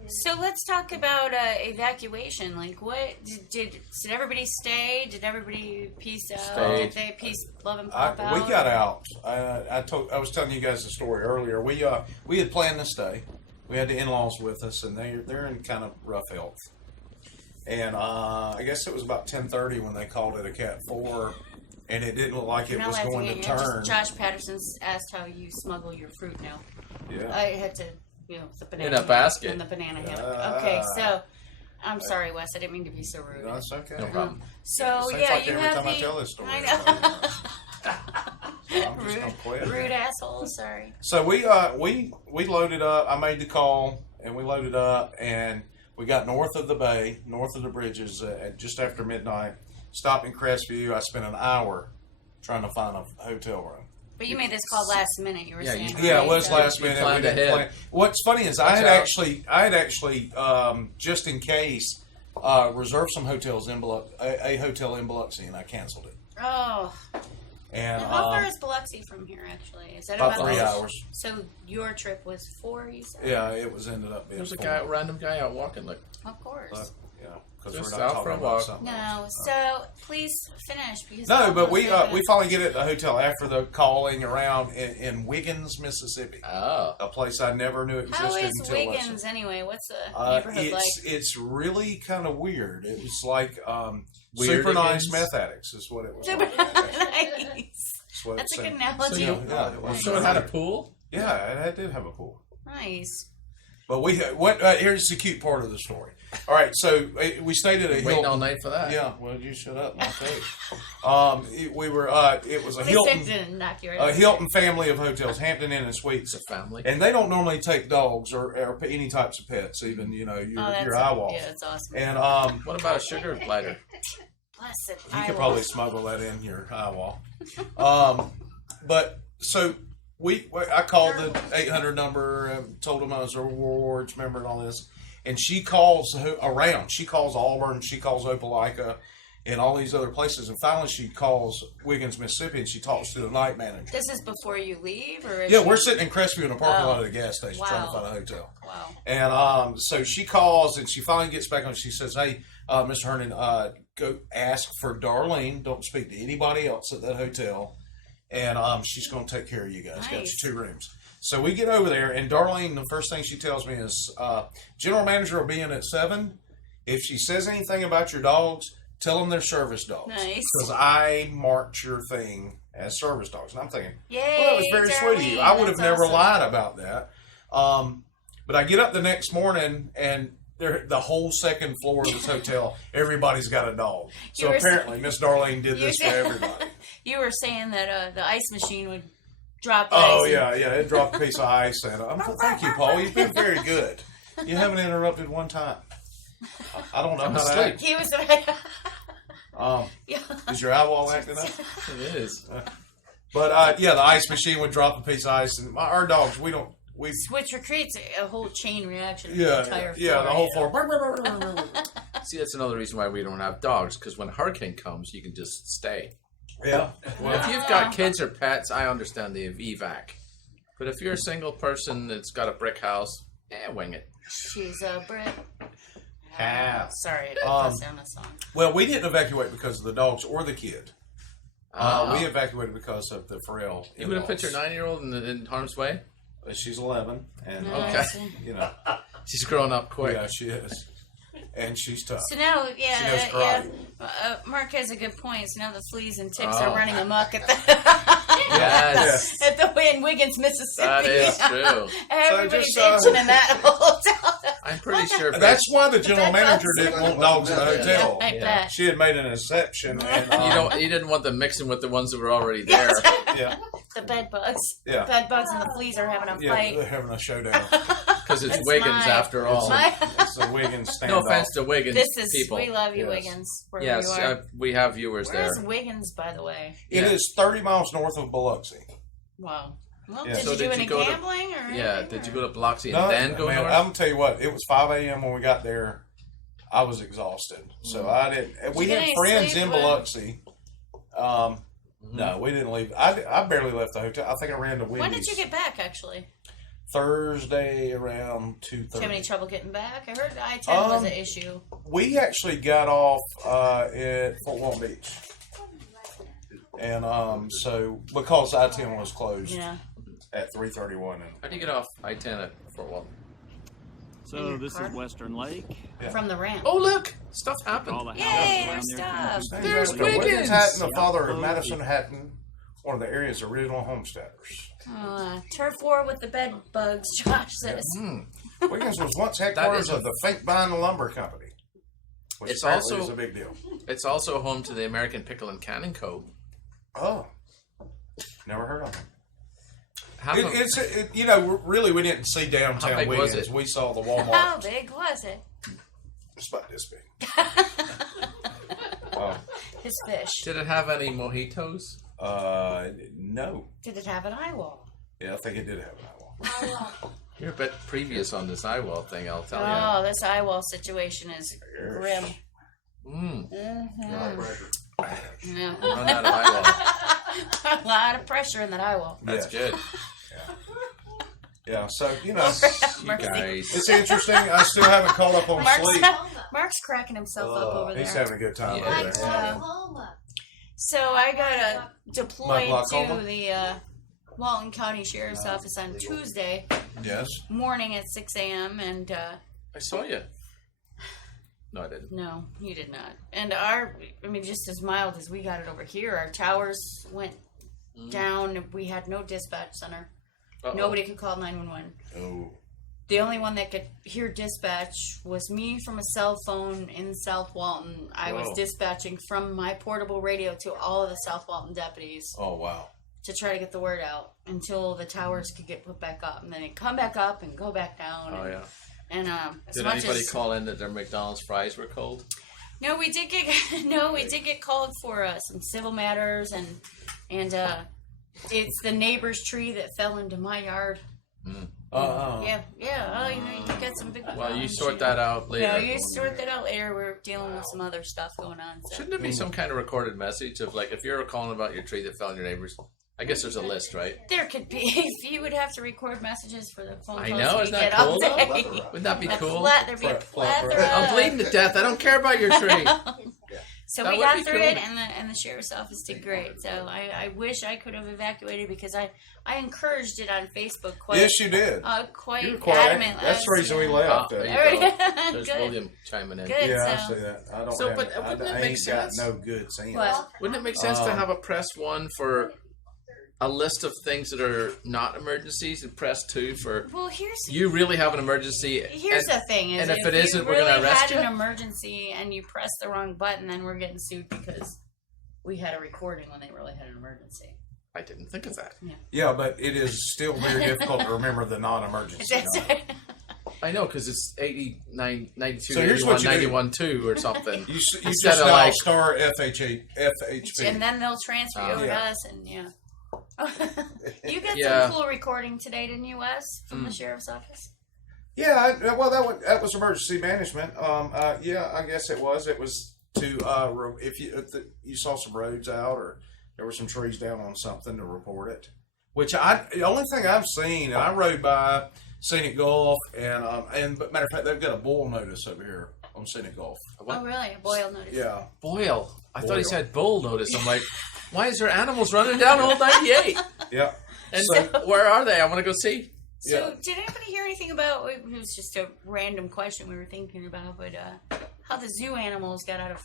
So let's talk about evacuation. Like, what did everybody stay? Did everybody peace out? Stayed. Did they peace, love, and pop out? We got out. I was telling you guys the story earlier. We had planned to stay. We had the in-laws with us, and they're in kind of rough health. And I guess it was about 10:30 when they called it a Cat 4, and it didn't look like it You're not was allowed going to to eat it. turn. Josh Patterson's asked how you smuggle your fruit now. Yeah. I had to, the banana In a hammock basket. And the banana hammock. Okay, so I'm sorry, Wes. I didn't mean to be so rude. No, it's okay. No problem. So Seems yeah, like you every have time the. I tell this story. I know. I'm just gonna quit. Rude asshole. Sorry. So we loaded up. I made the call, and we loaded up, and we got north of the bay, north of the bridges, at just after midnight. Stopped in Crestview. I spent an hour trying to find a hotel room. But you made this call last minute. You were Yeah, saying. you- right? Yeah, it was So- last You minute. planned We didn't ahead. plan. What's funny is I Watch had out. actually just in case reserved some hotels in a hotel in Biloxi, and I canceled it. Oh. And How far is Biloxi from here? Actually, is that about about 3 like- hours. So your trip was 4. You said. Yeah, it was ended up being. There's a 4. random guy out walking. Like, Of course. Yeah, because Just we're not out talking for a about walk. something No, else. so please finish because No, I'll but go we through we it. finally get at the hotel after the calling around in Wiggins, Mississippi, oh, a place I never knew existed How is until Wiggins anyway? What's the last neighborhood year. like? It's really kind of weird. It was like Weird super nice Wiggins? meth addicts is what it was. Super like. nice. what That's it a good said. analogy. So you- Yeah, it was so it had a pool. Yeah, it did have a pool. Nice. But here's the cute part of the story. All right, so we stayed at a Waiting Hilton. all night for that. Yeah, well, you shut up. I'll tell you. We were. It was a At least I Hilton. didn't knock you right A out. Hilton family of hotels, Hampton Inn and Suites, It's a family. and they don't normally take dogs or any types of pets, even your eye walls. Yeah, that's awesome. And What about a sugar glider? Blessed. you could probably smuggle that in your eye wall. But so I called the 800 number, told them I was a rewards member and all this, and she calls around. She calls Auburn, she calls Opelika, and all these other places, and finally she calls Wiggins, Mississippi, and she talks to the night manager. This is before you leave, or is Yeah, she- we're sitting in Crestview in a parking Oh. lot at a gas station trying to Wow. find a hotel. Wow. And so she calls, and she finally gets back on. She says, "Hey, Mr. Hernan, go ask for Darlene. Don't speak to anybody else at that hotel, and she's going to take care of you guys. Got you Nice. 2 rooms." So we get over there, and Darlene, the first thing she tells me is, "General manager will be in at 7. If she says anything about your dogs, tell them they're service dogs. Nice. Because I marked your thing as service dogs." And I'm thinking, Yay, well, that was very sweet of you. I would have Darlene, never that's lied about that. But I get up the next morning, and the whole second floor of this hotel, everybody's got a dog. You So were apparently, Miss Darlene did You this for said- everybody. You were saying that the ice machine would drop Oh ice. yeah, it dropped a piece of ice, and thank you, Paul. You've been very good. You haven't interrupted one time. I don't know I'm how to asleep. act. He was. Yeah. Is your eyeball acting up? It is. But yeah, the ice machine would drop a piece of ice, and our dogs, we Which creates a whole chain reaction. Of the yeah, entire yeah, the whole floor. See, that's another reason why we don't have dogs, because when a hurricane comes, you can just stay. Yeah. If you've got kids or pets, I understand the evac. But if you're a single person that's got a brick house, wing it. She's a brick. Yeah. Sorry, I put down a song. Well, we didn't evacuate because of the dogs or the kid. We evacuated because of the frail. You would have put your 9-year-old in harm's way? She's 11, and Okay. you know, She's growing up quick. yeah, she is, and she's tough. So now, She knows karate. Mark has a good point. So now the fleas and ticks Oh. are running amok at Yes. at the in Wiggins, Mississippi. That is true. Everybody's just, itching in that hotel. I'm pretty sure. That's why the general bed manager bugs. didn't want dogs in the hotel. I bet. She had made an exception, and You didn't want them mixing with the ones that were already there. yeah, The bed bugs. Yeah. Bed bugs and the fleas are having a yeah, fight. they're having a showdown. Because it's That's Wiggins after all. It's the Wiggins standoff. No offense to Wiggins This is people. we love you, Yes. Wiggins. Wherever Yes, you are. we have viewers Where's there. Wiggins, by the way? It is 30 miles north of Biloxi. Wow. Well, Yeah. did So you do did any you go to- gambling or Yeah, anything, did you or- go to Biloxi No, and then go man, north? I'm gonna tell you what. It was 5 a.m. when we got there. I was exhausted, so I didn't. We you get had any friends sleep in when- Biloxi. No, we didn't leave. I barely left the hotel. I think I ran to Wendy's. When did you get back, actually? Thursday around Did you have any 2:30. trouble getting back? I heard I-10 was an issue. We actually got off at Fort Walton Beach, and so because I-10 was closed Yeah. at 3:31, How do you get off I-10 at Fort Walton? In your So this car? is Western Lake. Yeah. From the ramp. Oh, stuff All happened. the Yay, houses there's around there. stuff. There's Wiggins Wiggins. Hatton, the father of Yep. Madison Hatton, one of the area's original homesteaders. Turf war with the bed bugs, Josh says. Wiggins was once headquarters of the Fink Vine Lumber Company, which It's apparently also- is a big deal. It's also home to the American Pickle and Canning Co. Oh, never heard of it. Half of- It's you know, really, we didn't see How downtown big was Wiggins. it? We saw the How Walmart. big was it? It's about this big. His fish. Did it have any mojitos? No. Did it have an eye wall? Yeah, I think it did have an eyeball. You're a bit previous on this eyewall thing, I'll tell you. Oh, this eye wall situation is grim. Mm. Yeah. Run out of eyewall. A lot of pressure in that eye wall. That's Yeah. good. Yeah, so you know, You Mercy. guys. it's interesting. I still haven't caught up on sleep. Mark's cracking himself up over there. He's having a good time Yeah. over there. So I got deployed Mike to Lockhoma? the Walton County Sheriff's Office on Tuesday Yes. morning at 6 a.m. and I saw you. No, I didn't. no, you did not. And just as mild as we got it over here, our towers went down. We had no dispatch center. Uh-oh. Nobody could call 911. Oh. The only one that could hear dispatch was me from a cell phone in South Walton. I was Whoa. dispatching from my portable radio to all of the South Walton deputies Oh wow. to try to get the word out until the towers could get put back up, and then it'd come back up and go back down. Oh, yeah. And as Did much anybody as call in that their McDonald's fries were cold? no, we did get called for some civil matters, and it's the neighbor's tree that fell into my yard. Yeah. Oh, you could get some big. Well, you sort that out later. Yeah, you sort that out later. We're dealing with some other stuff going on. So. Shouldn't there be some kind of recorded message of, like, if you're calling about your tree that fell on your neighbors? I guess there's a list, right? There could be. If you would have to record messages for the phone calls I know, we isn't that get all cool? day. Wouldn't that be cool? There'd be a plethora. I'm bleeding to death. I don't care about your tree. So That we would got be through cool. it, and the sheriff's office did great. So I wish I could have evacuated because I encouraged it on Facebook quite. Yes, you did. Quite You're quiet. adamant. That's the reason we Ah, left. there it. you go. There's Good. William chiming in. Good. Yeah, I So- see that. I don't So, have but it. wouldn't it I make ain't sense? got no good sense. What? Wouldn't it make sense to have a press 1 for a list of things that are not emergencies and press 2 for Well, you really have an emergency? Here's the thing: is and if it you isn't, we're really gonna arrest had you? an emergency and you press the wrong button, then we're getting sued because we had a recording when they really had an emergency. I didn't think of that. Yeah, but it is still very difficult to remember the non-emergency. That's number. right. I know, because it's 89, 92, So here's 81, what you do. 91, 2 or something. You Instead just of dial like- star FHP. And then they'll transfer you over to Yeah. us, and you get Yeah. some cool recording today, didn't you, Wes, from the sheriff's office? Yeah, that was emergency management. Yeah, I guess it was. It was to if you saw some roads out or there were some trees down on something, to report it. Which the only thing I've seen, and I rode by Scenic Gulf, and but matter of fact, they've got a boil notice over here on Scenic Gulf. What? Oh, really? A boil notice. Yeah, Boyle. I thought he Boyle. said bull notice. I'm like, why is there animals running down Old 98? yeah. And So- where are they? I want to go see. So, Yeah. did anybody hear anything about? It was just a random question we were thinking about, but how the zoo animals got out of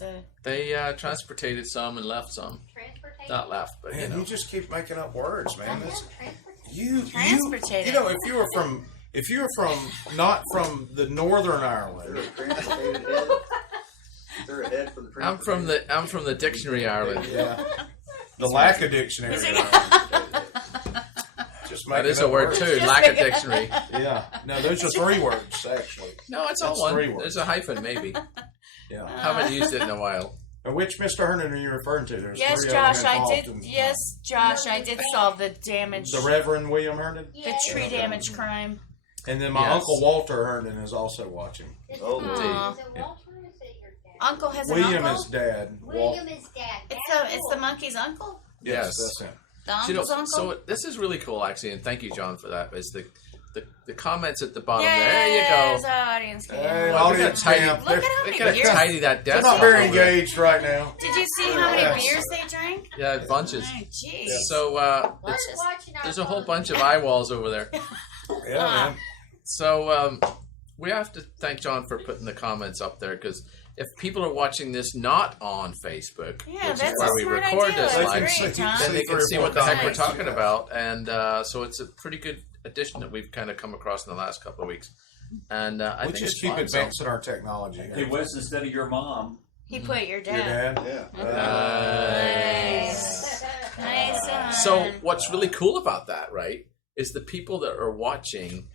the? They transported some and left some. Transportation. Not left, but Man, you know. you just keep making up words, man. That's, Transportated. you know, if you were from not from the Northern Ireland, Transportated head. Is there a head for the I'm from the dictionary Ireland. yeah, the lack of dictionary. Is it- Just That making is a up word words. too. Lack of dictionary. Yeah, no, those are 3 words actually. No, it's all That's one. 3 words. There's a hyphen maybe. Yeah. Haven't used it in a while. And which Mr. Herndon are you referring to? There's Yes, 3 of Josh, them I involved did. in- Yes, Josh, I did solve the damage, The Reverend William Herndon, the tree damage crime. and then my Yes. Uncle Walter Herndon is also watching. Oh, Aw. Is it Walter or is it your dad? Uncle has an William uncle. is dad. William is dad. It's the monkey's uncle. Yes, Yes. that's him. The You know, uncle's uncle. so this is really cool, actually, and thank you, John, for that. Is the comments at the bottom? Yes, There you go. audience. Hey, Can. Well, audience look at camp. Look at They're, how They many gotta beers. tidy that they're desk. not up very over there. engaged right now. Did you see how many Yes. beers they drank? Yeah, bunches. Oh, jeez. So Let's watch our there's a whole phone. bunch of eye walls over there. Yeah, man. So we have to thank John for putting the comments up there, because if people are watching this not on Facebook, Yeah, which is that's where a we smart record idea. this That's live, great, John. then they can see what the heck we're Nice. talking about. And so it's a pretty good addition that we've kind of come across in the last couple of weeks. And I We think just it's keep fun, so- advancing our technology. Hey, Wes, instead of your mom, He put your Your dad. dad? Yeah. Nice. Nice. So what's really cool about that, right, is the people that are watching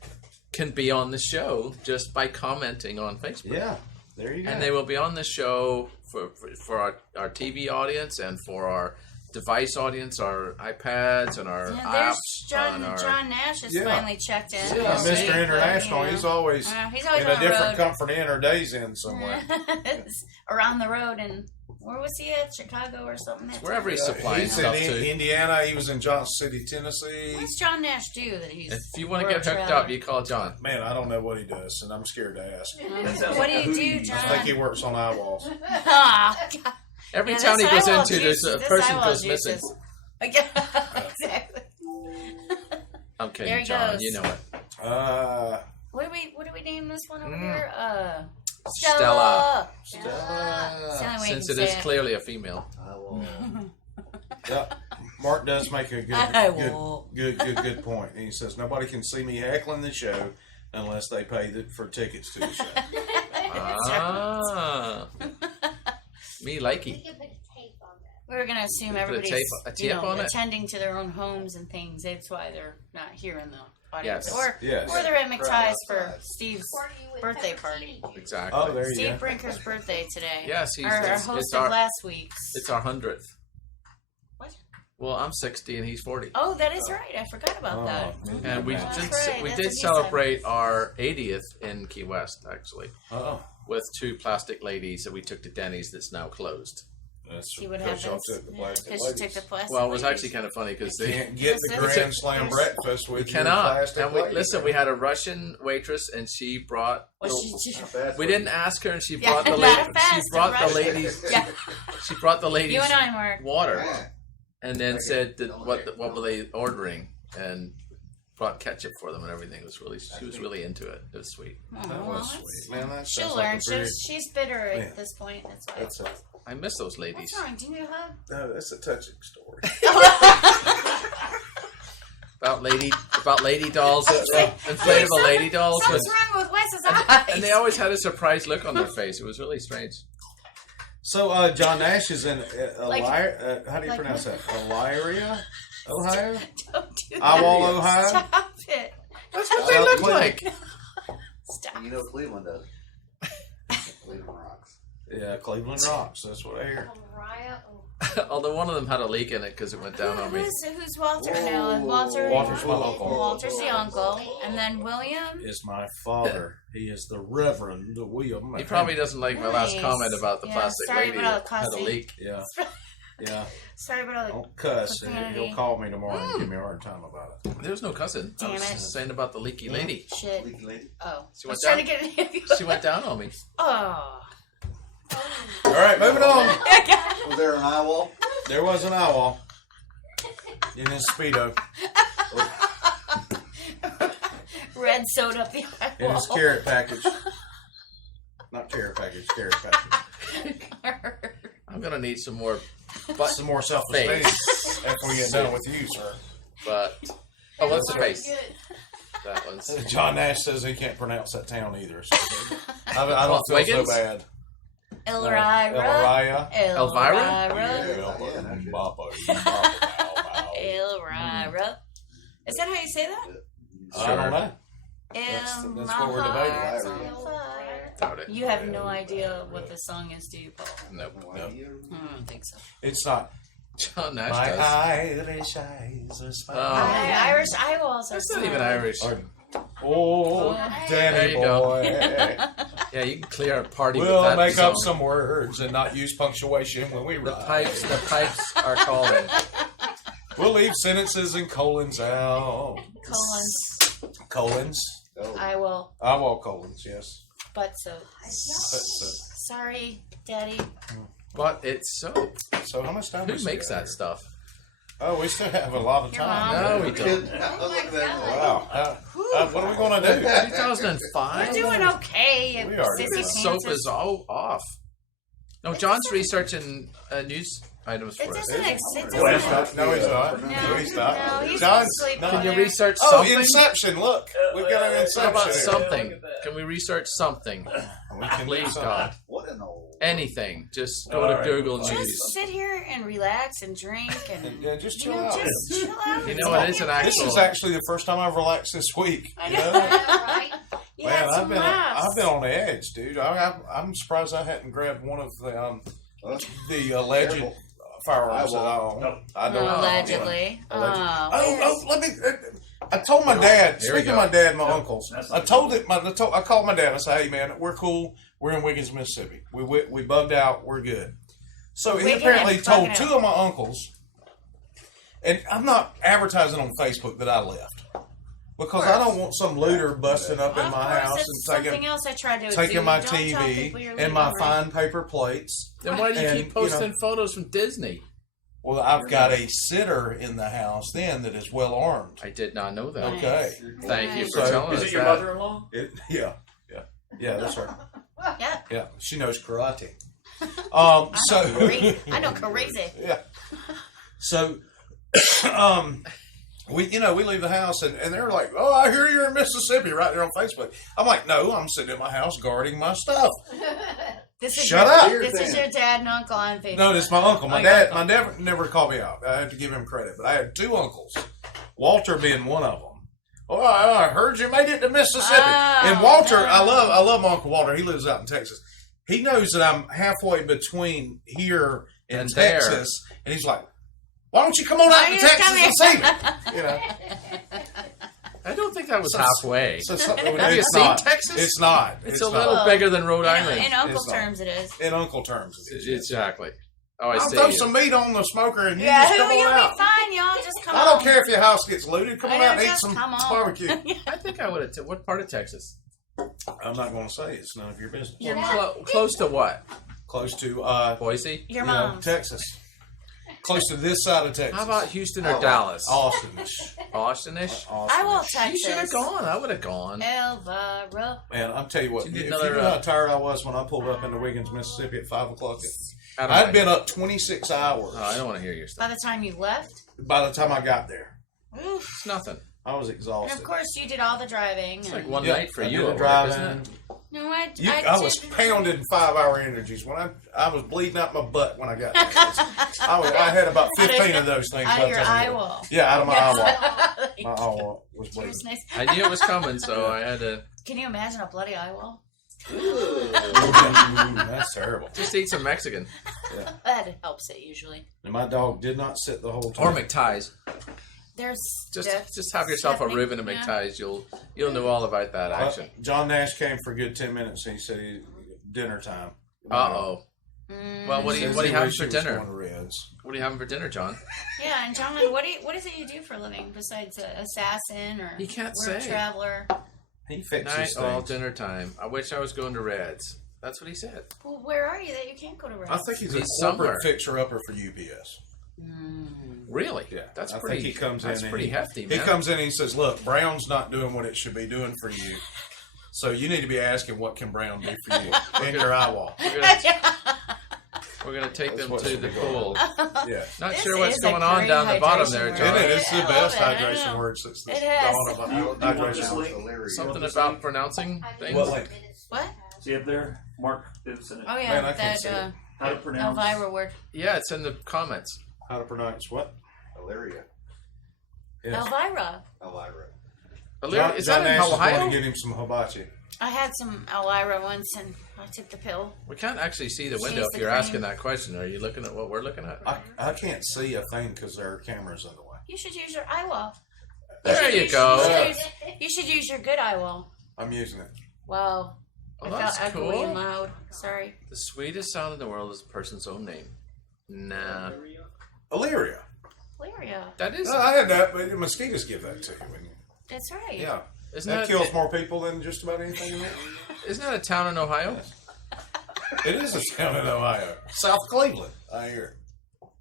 can be on the show just by commenting on Facebook. Yeah, there you go. And they will be on the show for our TV audience and for our device audience, our iPads and our Yeah, apps. there's John. on our, John Nash has Yeah. finally checked in. Yeah, See? Mr. International, he's always he's in always a on the different road. comfort inn or days in somewhere. Around the road, and where was he at? Chicago or something? That's wherever he's supplying He's stuff in to. Indiana. He was in Johnson City, Tennessee. What's John Nash do that he's? If you want to world get hooked traveler? up, you call John. Man, I don't know what he does, and I'm scared to ask. that sounds What like do a you do, Hootie. John? I think he works on eyewalls. Ah, God. Every Yeah, town he this goes eyeball into, there's juice- a this person eyeball goes juice missing. is- Yeah, exactly. I'm There kidding, he John. goes. You know it. What do we name this one over Mm. here? Stella. Stella. Since it is clearly a female. I will. Yeah, Mark does make a I will. good point. And he says nobody can see me heckling the show unless they pay for tickets to the show. Ah. Me We likey. can put a tape on that. We were gonna assume Put a everybody's tape on it? attending to their own homes and things. That's why they're not here in the audience, Yes. or Yes. they're at Crowd McTy's for outside. Steve's Support you with birthday pepperoni party. juice. Exactly. Oh, there you Steve go. Brinker's birthday today. Yes, he's Our it's host our of last week's. it's our 100th. What? Well, I'm 60 and he's 40. Oh, that is right. I forgot about that. Oh, And we That's did right, we that's did what he celebrate our 80th in Key West, actually, Oh, with 2 plastic ladies that we took to Denny's that's now closed. that's See what because y'all happens. took the plastic Because she took the ladies. plastic. Well, it was ladies. actually kind of funny because they Can't get the There's- Grand Slam there's- breakfast with we your cannot. plastic And we, ladies. listen, we had a Russian waitress and she brought. What the- she do? How fast we was didn't ask her, and she Yeah, brought the not lady. fast She in brought the Russia. ladies. Yeah, She brought the ladies you and I, Mark. water, and then said that what were they ordering, and brought ketchup for them and everything. It was really she was really into it. It was sweet. Oh, That well, was that's- sweet, man. That She'll sounds like learn. a very- She's bitter Yeah. at this point. That's why. That's a I miss those ladies. What's wrong? Do you need a hug? no, that's a touching story. About lady dolls, inflatable lady dolls, Something's wrong with Wes's eyes. and they always had a surprised look on their face. It was really strange. So John Nash is in Like- how do you like- pronounce that? Elyria, Ohio. Don't do that. Iowa, Ohio. Stop it. That's what they look Clinton. like. You know Cleveland does. Cleveland rocks. Yeah, Cleveland rocks. That's what I hear. Mariah. Although one of them had a leak in it because it went down on me. Who's Walter now? Walter's my uncle. Walter's the uncle, and then William. Is my father. He is the Reverend William. He probably doesn't like my last Nice. comment about the Yeah, plastic sorry lady about that had a cussing. leak. Yeah. Yeah. Sorry about all the. Don't cuss. Profanity. He'll call me tomorrow and give me a hard time about it. There was no cussing. I Damn was it. just saying about the leaky lady. Shit. Leaky lady. Oh. She I went was trying down. to get it. She went down on me. Oh. All right, moving on. Was there an eye wall? There was an owl in his Speedo. Red sewed up the In his eyeball. carrot package. Not carrot package, carrot package. I'm gonna need some more, Some more self-esteem after we get done with you, sir. but oh, what's the face? That one's. John Nash says he can't pronounce that town either. So I don't feel Wiggins? so bad. Elvira. Elvira. Elvira? Elvira. Is that how you say that? I don't know. That's what we're debating. Doubt it. You have no idea what the song is, do you, Paul? Nope. I don't think so. It's not. John Nash My does. Irish eyes are smiling. Irish eyeballs are That's not even Irish. Oh, There Danny you go. boy. Yeah, you can clear a party with We'll that make song. up some words and not use punctuation when we The write. pipes are calling. We'll leave sentences and colons out. Colons. Oh. I will. I will colons, yes. Butt soap. That's Sorry, Daddy. But it's soap. it. So how much time Who we makes still that have? stuff? Oh, we still have a lot of Your time. mom. No, we don't. Look at that. Wow. What are we going to do? 2005? We're doing okay. We are Sissy doing This soap Kansas. is all off. No, John's researching news items It for us. doesn't. It No, he's doesn't. not. No, he's not. No, No, he's not. no, he's John's asleep no. over Can you there. research Oh, something? Inception! Look, we've got an How Inception. about here. something? Can we research something? We can do Please, something. God. What an old. Anything. Just go to Google Just News. sit here and relax and drink and Yeah, just you chill know, out. just chill out. You know, it is an This actual. is actually the first time I've relaxed this week. I You know. know? Right? You Man, had some laughs. I've been on the edge, dude. I'm surprised I hadn't grabbed one of the alleged Careful. firearms that I own. I don't know. Allegedly. Let me. I told my dad. Here we Speaking of go. my dad and my uncles, I told it. I called my dad. I said, "Hey, man, we're cool. We're in Wiggins, Mississippi. We bugged out. We're good." So he Wiggin' apparently and told bugging two out. of my uncles, and I'm not advertising on Facebook that I left because I don't want some looter busting up in Of my course, house it's and something taking else I tried to do. taking my Don't tell people TV you're and my leaving, right? fine paper plates. Then why do you And, keep posting you know- photos from Disney? Well, I've got a sitter in the house then that is well armed. I did not know that. Okay. Thank you for So- telling Is us it your that. mother-in-law? Yeah, that's her. Yeah. Yeah, she knows karate. I So know crazy. I know crazy. yeah. So, we leave the house and they're like, "Oh, I hear you're in Mississippi," right there on Facebook. I'm like, "No, I'm sitting in my house guarding my stuff." This is Shut your, up. This is your dad and uncle on Facebook. No, this is my uncle. My Oh, dad. your My dad never called me out. I have to give him credit, but I had two uncles. Walter being one of them. Oh, I heard you made it to Mississippi. Oh, And Walter, no. I love my Uncle Walter. He lives out in Texas. He knows that I'm halfway between here and And there. Texas, and he's like, "Why don't you come on Why out are to you Texas coming? and see me?" You know. I don't think that was halfway. So, Have you it's seen not. Texas? It's not. It's not. a little Well, bigger than Rhode In, Island. in uncle It's not. terms, it is. In uncle terms. it is. Exactly. Oh, I I'll see throw you. some meat on the smoker and you Yeah, just come you'll on be out. fine, y'all. Just come I on. don't care if your house gets looted. Come I on know, out and eat just some come on. barbecue. I think I would have. What part of Texas? I'm not going to say. It's none of your business. Your Close to what? Close to Boise? Your you know, mom. Texas. Close to this side of Texas. How about Houston or Dallas? Austin-ish? Austin-ish? I will You Texas. should have gone. I would have gone. Elvira. Man, I'm tell you what. You If need you another, know how tired I was when I pulled up into Wiggins, Mississippi at 5 o'clock. Out of I'd my- been up 26 hours Oh, I don't want to hear your stuff. By the time you left. by the time I got there. Oof. It's nothing. I was And exhausted. of course, you did all the driving. It's like and- one Yep, night for I you did at the work, driving. isn't it? No, I I was pounding 5-hour energies when I was bleeding out my butt when I got there. I had about 15 of those things. Out by of the your time I eye got- wall. Yeah, out of my eye wall. Like, My eye wall was it bleeding. was nice. I knew it was coming, so I had to Can you imagine a bloody eye wall? Ooh, that's terrible. just eat some Mexican. That helps it usually. And my dog did not sit the whole time. Or McTies. There's Just have yourself a Reuben and McTies. You'll know all about that action. John Nash came for a good 10 minutes and he said dinner time. Uh-oh. Well, what do you having for dinner? Reds. What are you having for dinner, John? Yeah, and John, what is it you do for a living besides assassin or He can't work say. traveler? He fixes Night all things. dinner time. I wish I was going to Reds. That's what he said. Well, where are you that you can't go to rest? I think he's a He's corporate somewhere. fixer-upper for UPS. Really? Yeah, That's I pretty. think he comes that's in. pretty and hefty, He man. comes in and he says, "Look, Brown's not doing what it should be doing for you, so you need to be asking what can Brown do for you in your eye wall." We're gonna take That's them what to should the be going pool. Yeah. Not This sure what's is a going on great down the bottom hydration there, word. John. Isn't it? It's the I best love it. I hydration know. word since the It has. dawn of You want this hydration. link? Something about pronouncing things. What link? What? See up there? Mark is in it. Oh yeah, Man, I can't that see it. How to pronounce? Elvira word. Yeah, it's in the comments. How to pronounce what? Illyria. Yes. Elvira. Elvira. Illyria, is John that in Nash is Ohio? going to get him some hibachi. I had some Elvira once and I took the pill. We can't actually see the window She's if the you're queen. asking that question. Are you looking at what we're looking at? I can't see a thing because there are cameras in the way. You should use your eye wall. There you go. You should use your good eye wall. I'm using it. Wow. Oh, I that's felt echoey and cool. loud. Sorry. The sweetest sound in the world is a person's own name. Nah, Illyria. Lyria. that is. I had that, but mosquitoes give that to you. That's right. Yeah. Isn't That that kills more people than just about anything else. Isn't that a town in Ohio? It is a town in Ohio. South Cleveland, I hear.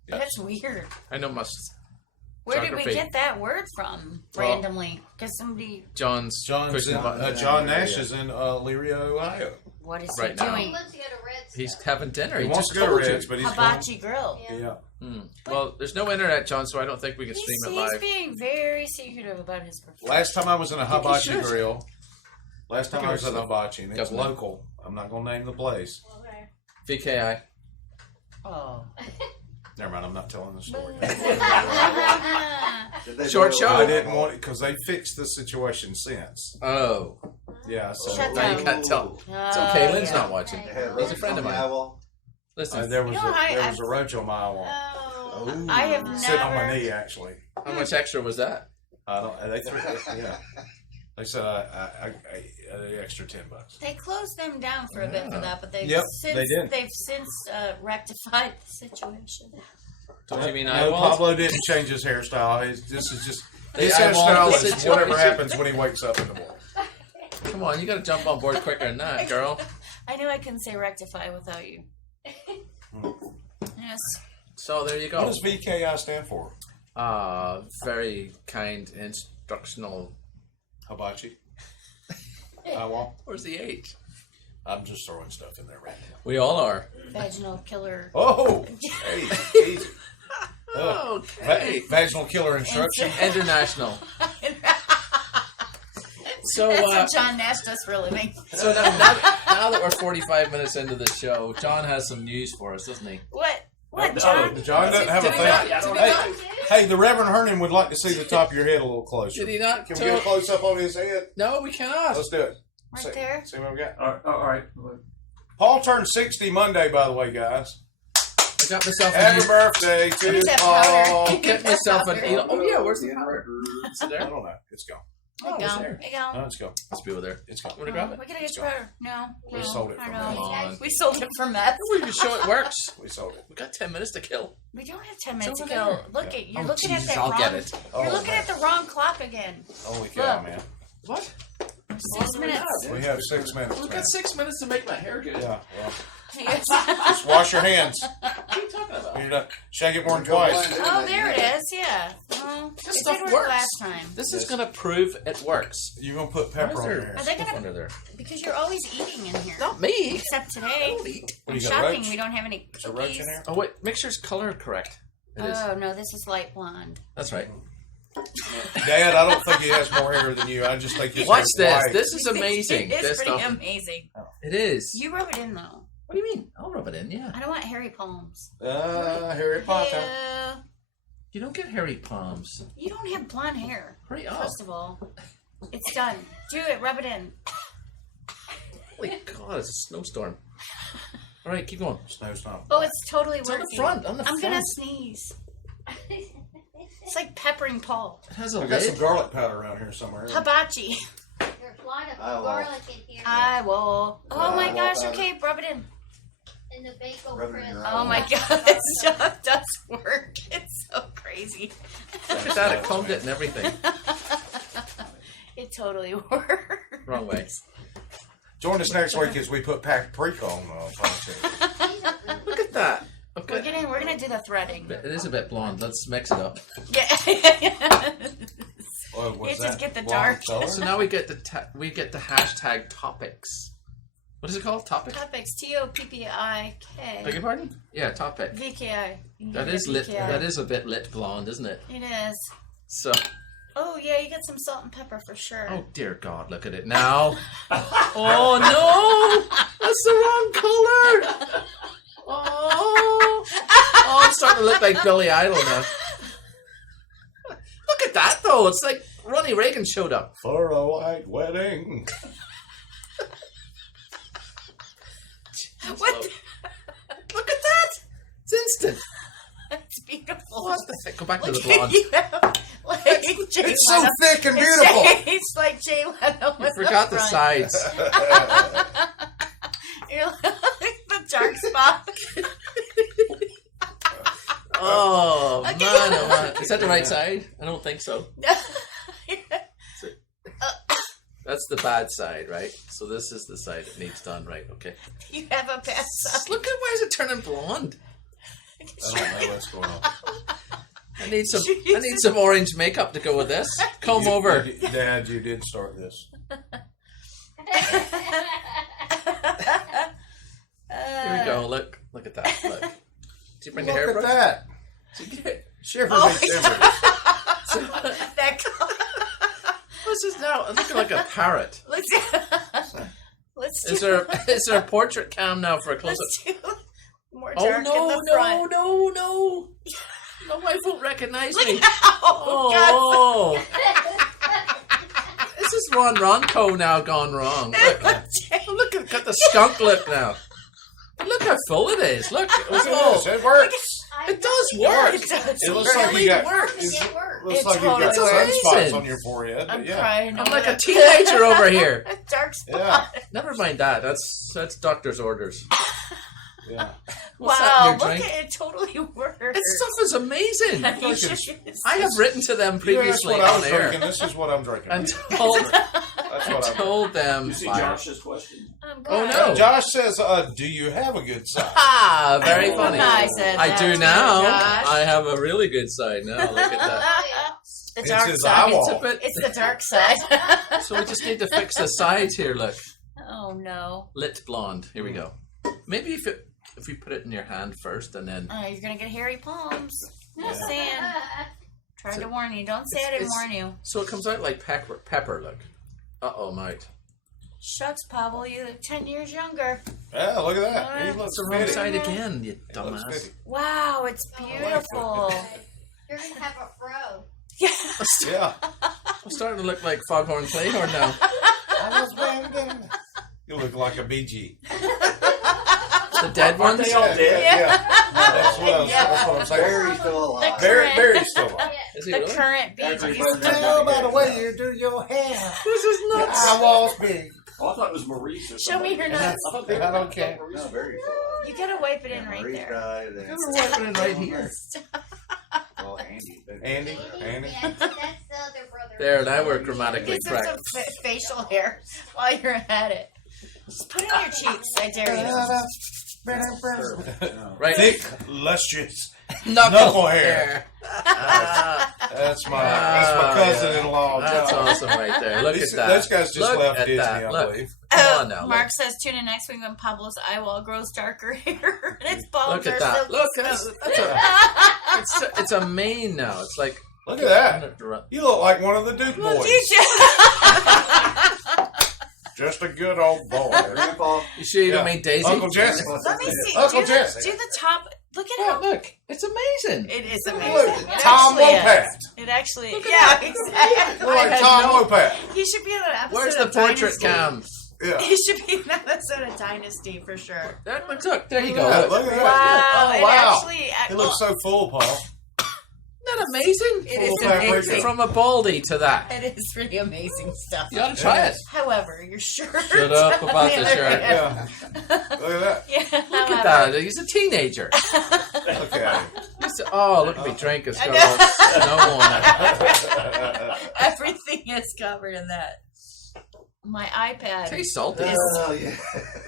That's weird. I know my Where did we Geography. get that word from randomly? Because somebody. John's John Nash is in Elyria, Ohio. What is Right he now. doing? Let's go to Red He's Stuff. having dinner. He He wants just to go to told you. Reds, but he's Hibachi Grill. Yeah. Well, there's no internet, John, so I don't think we can stream it He's live. being very secretive about his profession. Last time I was in a hibachi should. grill. Last time Look at I was in a yourself. hibachi, and it's Governor. local. I'm not going to name the place. Okay. VKI. Oh. Never mind, I'm not telling the story. Did they Short do it show. I live? didn't want it because they fixed the situation since. Oh, Yeah, so Shut now you down. can't tell. It's Oh, okay. Lynn's yeah. not watching. They had He's a friend of roaches on the mine. eyeball. Listen, there was You know, there was a roach on my eye wall. Oh, I have never. Sitting on my knee, actually. how much extra was that? I don't. They threw. Yeah. They said I the extra $10. They closed them down for a bit for that, but they've Yep, since they did. they've since rectified the situation. Don't you mean no, eyeballs? Pablo didn't change his hairstyle. This is just They his eyeballed hairstyle the is whatever situation. happens when he wakes up in the morning. Come on, you got to jump on board quicker than that, girl. I knew I couldn't say rectify without you. Yes. So there you What go. does VKI stand for? Very kind instructional. Hibachi. Eye wall. Where's the H? I'm just throwing stuff in there right now. We all are. Vaginal killer. Oh, hey, easy. Okay. Vaginal killer instruction. International. So, That's what John Nash does for a living. so now that we're 45 minutes into the show, John has some news for us, doesn't he? What? What, No, John? John doesn't have a Did he not? thing. Did he not? Hey, the Reverend Hernan would like to see the top of your head a little closer. Did he not? Can we get a close up on his head? No, we cannot. Let's do it. Right see, there? See what we got? All right. Paul turned 60 Monday, by the way, guys. I got myself Happy a birthday What to is that Paul. powder? get myself an. Powder. Oh yeah, where's the powder? Is it I there? don't know. It's gone. Oh, There it's you go. there. There you go. No, it's gone. Let's be over there. It's gone. Want to grab it? We gotta get your powder. No. We no, sold it I for know. meth. Come on. We sold it for meth. We can show it works. We sold it. We got 10 minutes to kill. We don't have 10 minutes to over go. there. Look at you're Oh, looking Jesus, at that I'll wrong. get it. You're Oh, looking man. at the wrong clock again. Holy cow, Look. man. What? 6 minutes. We have 6 minutes. We've man. got 6 minutes to make my hair good. Yeah, well, Yes. just wash your hands. What are you talking about? You're done. Shake it more than twice. Oh, there it is. Yeah. Well, This it stuff did work works. last time. This is going to prove it works. You're going to put pepper on your hair. Are they Stuff gonna? under there? Because you're always eating in here. Not me. Except today. What, I'm you got shocking. roach? We don't have any Is there roach cookies. in here? Oh wait, make sure it's color correct. It is. Oh no, this is light blonde. That's right. Dad, I don't think he has more hair than you. I just think he's Watch this. white. This is amazing. It's This pretty stuff. amazing. It is. You rub it in though. What do you mean? I'll rub it in. Yeah. I don't want hairy palms. Harry Potter. Yeah. You don't get hairy palms. You don't have blonde hair. Hurry up. First of all, it's done. Do it. Rub it in. Holy God! It's a snowstorm. All right, keep going. Snowstorm. Oh, it's totally It's working. on the front. On the I'm front. gonna sneeze. It's like peppering Paul. It has a I got some lid. garlic powder around here somewhere. Hibachi. There's a lot of I will. garlic in here. I will. Oh my I gosh. will. Okay, rub it in. And the bagel Rub it in press. your Oh my god, this stuff does work. It's so crazy. Look at that. I combed it and everything. It totally works. Wrong way. Join us next week as we put paprika on the podcast. Look at that. Okay. We're gonna do the threading. It is a bit blonde. Let's mix it up. Yeah. Oh, what's You just that? get the Blonde dark. color? So now we get the hashtag Topix. What is it called? Topix? Topix. Toppik. Beg your pardon? Yeah, Topic. VKI. You can That get is lit. VKI. That is a bit lit blonde, isn't it? It is. So. Oh yeah, you get some salt and pepper for sure. Oh dear God! Look at it now. Oh no! That's the wrong color. Oh, I'm starting to look like Billy Idol now. Look at that though. It's like Ronnie Reagan showed up. For a white wedding. What? Look at that. It's instant. That's beautiful. What the heck? Go back to the Look blonde. at you have, like Jay It's so Leno. thick and beautiful. It's like Jay Leno. You forgot the front. sides. You're like the dark spot. Oh Okay. man, oh man. Is that the right side? I don't think so. That's the bad side, right? So this is the side that needs done right. Okay. You have a bad side. Look at why is it turning blonde? I don't know what's going on. I need some orange makeup to go with this. Comb over. Dad, you did start this. Here we go. Look at that. Look. Did you bring the Look at hairbrush? that. Shiver me timbers. That This is now looking like a parrot. let's do Is there a portrait cam now for a close up? let's do more Oh dark in the front. no! My wife won't recognize me. Oh, Oh, this is Ron Ronco now gone wrong. Look, look at got the skunk lip now. Look how full it is. Look, it was all. It works. It does work. It does It looks work. like you got. works. It works. Looks It like totally you've got works. sunspots on your forehead. I'm But yeah. crying. I'm like a teenager over here. A dark spot. Yeah. Never mind that. That's doctor's orders. Yeah. What's that Wow, in your look drink? at it. Totally works. This stuff is amazing. You should- I have written to them That's previously what I on was air drinking. This is what I'm drinking. and told That's what I'm told them. You see fire. Josh's question? I'm Oh, glad. no. Josh says, "Do you have a good side?" Ah, very Oh, funny. I said I that do to now. Josh. I have a really good side now. Look at that. The It's dark his side. eyeball. It's a bit. It's the dark side. So we just need to fix the sides here. Look, Oh no. lit blonde. Here we go. Maybe if we put it in your hand first and then. Oh, you're gonna get hairy palms. Just Yeah. saying. Tried to warn you. Don't say I didn't warn you. So it comes out like pepper. Look. Mate. Shucks, Pavel, you look 10 years younger. Yeah, look at that. He It's looks the wrong fitty. side again, you He looks dumbass. fitty. Wow, it's beautiful. You're gonna have a fro. Yeah. I'm starting to look like Foghorn Playhorn now. You look like a BG. The dead Aren't ones. they all dead? Yeah. That's what I'm saying. Barry's still alive. Barry's still alive. Is he The really? current Every BGs. brother- Tell by the way you do your hair. This is Your nuts. eyeballs big. Oh, I thought it was Maurice or Show me somebody. your nuts. I thought they I don't care. No, Barry's still alive. You gotta wipe it in right Maurice there. died, and You're wiping it right here. well, Andy. Andy. Yeah, that's the other brother. There, now we're grammatically Get some correct. facial hair while you're at it. Just put it on your cheeks, I dare you. Right. Thick, lustrous. Knuckle, Knuckle hair. Ah, That's my cousin-in-law. that's John. awesome right there. Look These- at that. those guys just Look left at Disney, that. I Look. believe. Come on now. Mark says tune in next week when Pablo's eyeball grows darker hair and its balls Look at are that. silky Look, smooth. it's a mane now. It's like Look at that. You look like one of the Duke Well, boys. you Just a good old boy. Grandpa. You sure you don't Yeah. mean Daisy? Uncle Jesse. Let me see. Uncle do Jesse. the top. Look at Oh, how look, it's amazing. it is Look, amazing. It Tom actually Lopat. is. It actually, yeah, exactly. Look like had Tom no- Lopat. He should be in an episode Where's the of portrait Dynasty. cam? Yeah. He should be in an episode of Dynasty for sure. Look, there you go. Yeah, Look. look at that. Wow, Oh, it wow. actually. He looks so full, Paul. Isn't that amazing? It is Full fabric. amazing. From a baldy to that. It is really amazing stuff. You ought to try it. However, your shirt. Shut up about the on other shirt. hand- Yeah. Look at that. Yeah, Look at that. He's a teenager. Look at Oh, look at me drink. It's I got know. all snow on it. Everything is covered in that. My iPad. Tastes salty. Oh, yeah.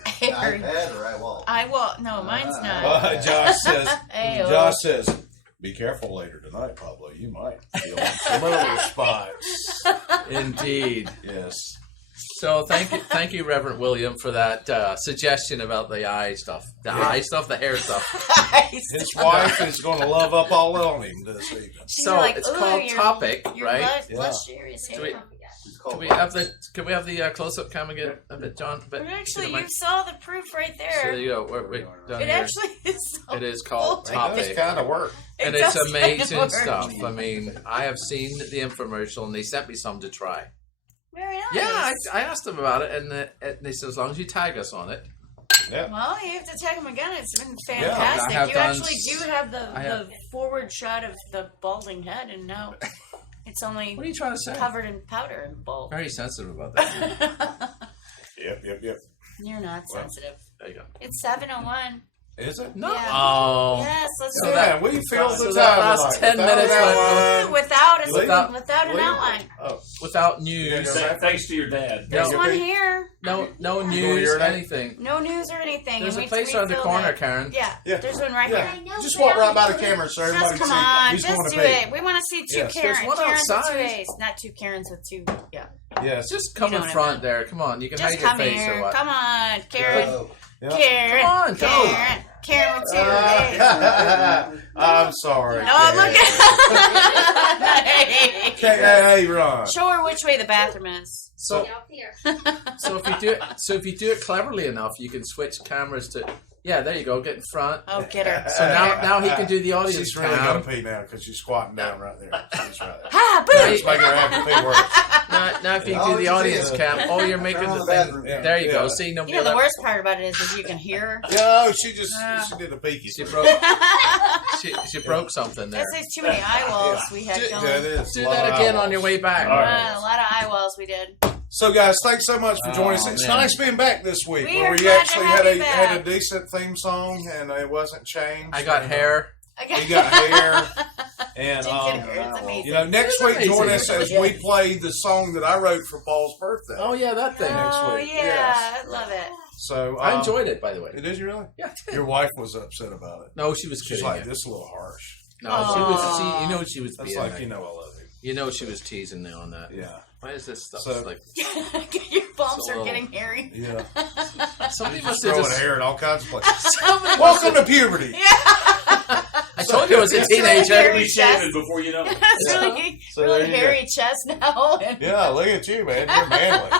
Hairy. iPad or I won't. I will. No, mine's not. Josh says. Hey-o. Josh says. Be careful later tonight, Pablo. You might feel some other spots. Indeed. Yes. So thank you, Reverend William, for that suggestion about the eye stuff, the hair stuff. His wife is going to love up all on him this evening. She's So like, it's "Ooh, called your- Topic, your right? luxurious Do we- hair. It's called Can we have the close-up cam again a bit, John? A bit, But if actually, don't you mind? saw the proof right So there there. you go. Wait, down It here. actually is. So It is called cool. Topic. This kind of work. It And it's does kind of amazing work. stuff. I mean, I have seen the infomercial, and they sent me some to try. Very nice. Yeah, I asked them about it, and they said as long as you tag us on it. Yeah. Well, you have to tag them again. It's been I fantastic. have You done actually do have I have- the forward shot of the balding head, and now it's only What are you trying to say? covered in powder and bald. Very sensitive about that. Yep. You're not Well. sensitive. There you go. It's 7:01. Is it? No. Yeah. Oh. Yes, let's So do that- it. we feel so the that time last tonight. 10 minutes Without- Without Without- an outline. Oh, Without news. Thanks to your dad. There's No. one here. No news, urinate? anything. No news or anything. There's and a place around the refilled corner, it. Karen. Yeah. Yeah. There's one right yeah. here. Just walk right by the camera so everybody Just come can see. on, He's going just to do pee. it. We want to see two Yes. Karens. There's one Karens with outside. two A's, not two Karens with two. Yeah. Yes. Just come You in know what I front meant. there. Come on. You can Just hide your come face or here. what? Come on, Karen. Oh, Yeah. Karen. Come on, go. Karen. Karen with two A's. I'm sorry. No, look at Hey, Ron. Show her which way the bathroom is. So, Out here. so if you do it cleverly enough, you can switch cameras to. Yeah, there you go. Get in front. Oh, get her. So now he can do the audience She's really cam. going to pee now because she's squatting down right there. She's right there. Ah, Now boo! you- Just make her have to pee worse. Now if you Oh, do the you audience see cam, oh, you're making Turn the on the thing. bathroom. Yeah, There you go. yeah. See, nobody. You know, the left- worst part about it is you can hear her. No, she did a peeky. She broke. she broke something there. That's just too many eye walls we had Do- going. Yeah, it is. Do A lot that of again eyeballs. on your way back. All right. A lot of eye walls we did. So, guys, thanks so much for joining us. Oh, It's man. nice being back this week, We where are we glad to actually have had you a back. decent theme song and it wasn't changed. I got And, hair. We got hair. And, It's amazing. you know, next It's week, join amazing. us as we play the song that I wrote for Paul's birthday. Oh yeah, that thing. Oh, week, yeah. yes. I love it. So I enjoyed it, by the way. Did you really? Yeah. Your wife was upset about it. No, she was She's kidding. like, you. this is a little harsh. No, she was. You know, she was That's being like, like, you know, I love you. you know, she was teasing me on that. Yeah. Why is this stuff So- like? Your palms It's a are little- getting hairy. Yeah. Somebody Just must have throwing just. hair in all kinds of places. Somebody Welcome to puberty. I told you I was a It's really teenager. hairy. Be shaving before you know it. It's really, So really there you hairy chest now. And Yeah, look at you, man. You're manly.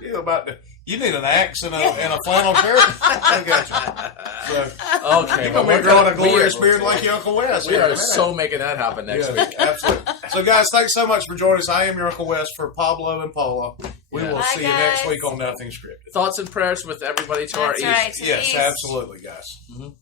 You're about to. You need an axe and a flannel shirt. I got you. So, Okay, you're well, gonna we're be growing a gonna, glorious beard like your Uncle Wes. we are so making that happen next Yeah, week. absolutely. So, guys, thanks so much for joining us. I am your Uncle Wes for Pablo and Paula. We Yeah. will Bye, see you next guys. week on Nothing Scripted. Thoughts and prayers with everybody to our That's east. right. to the Yes, east. absolutely, guys. Mhm.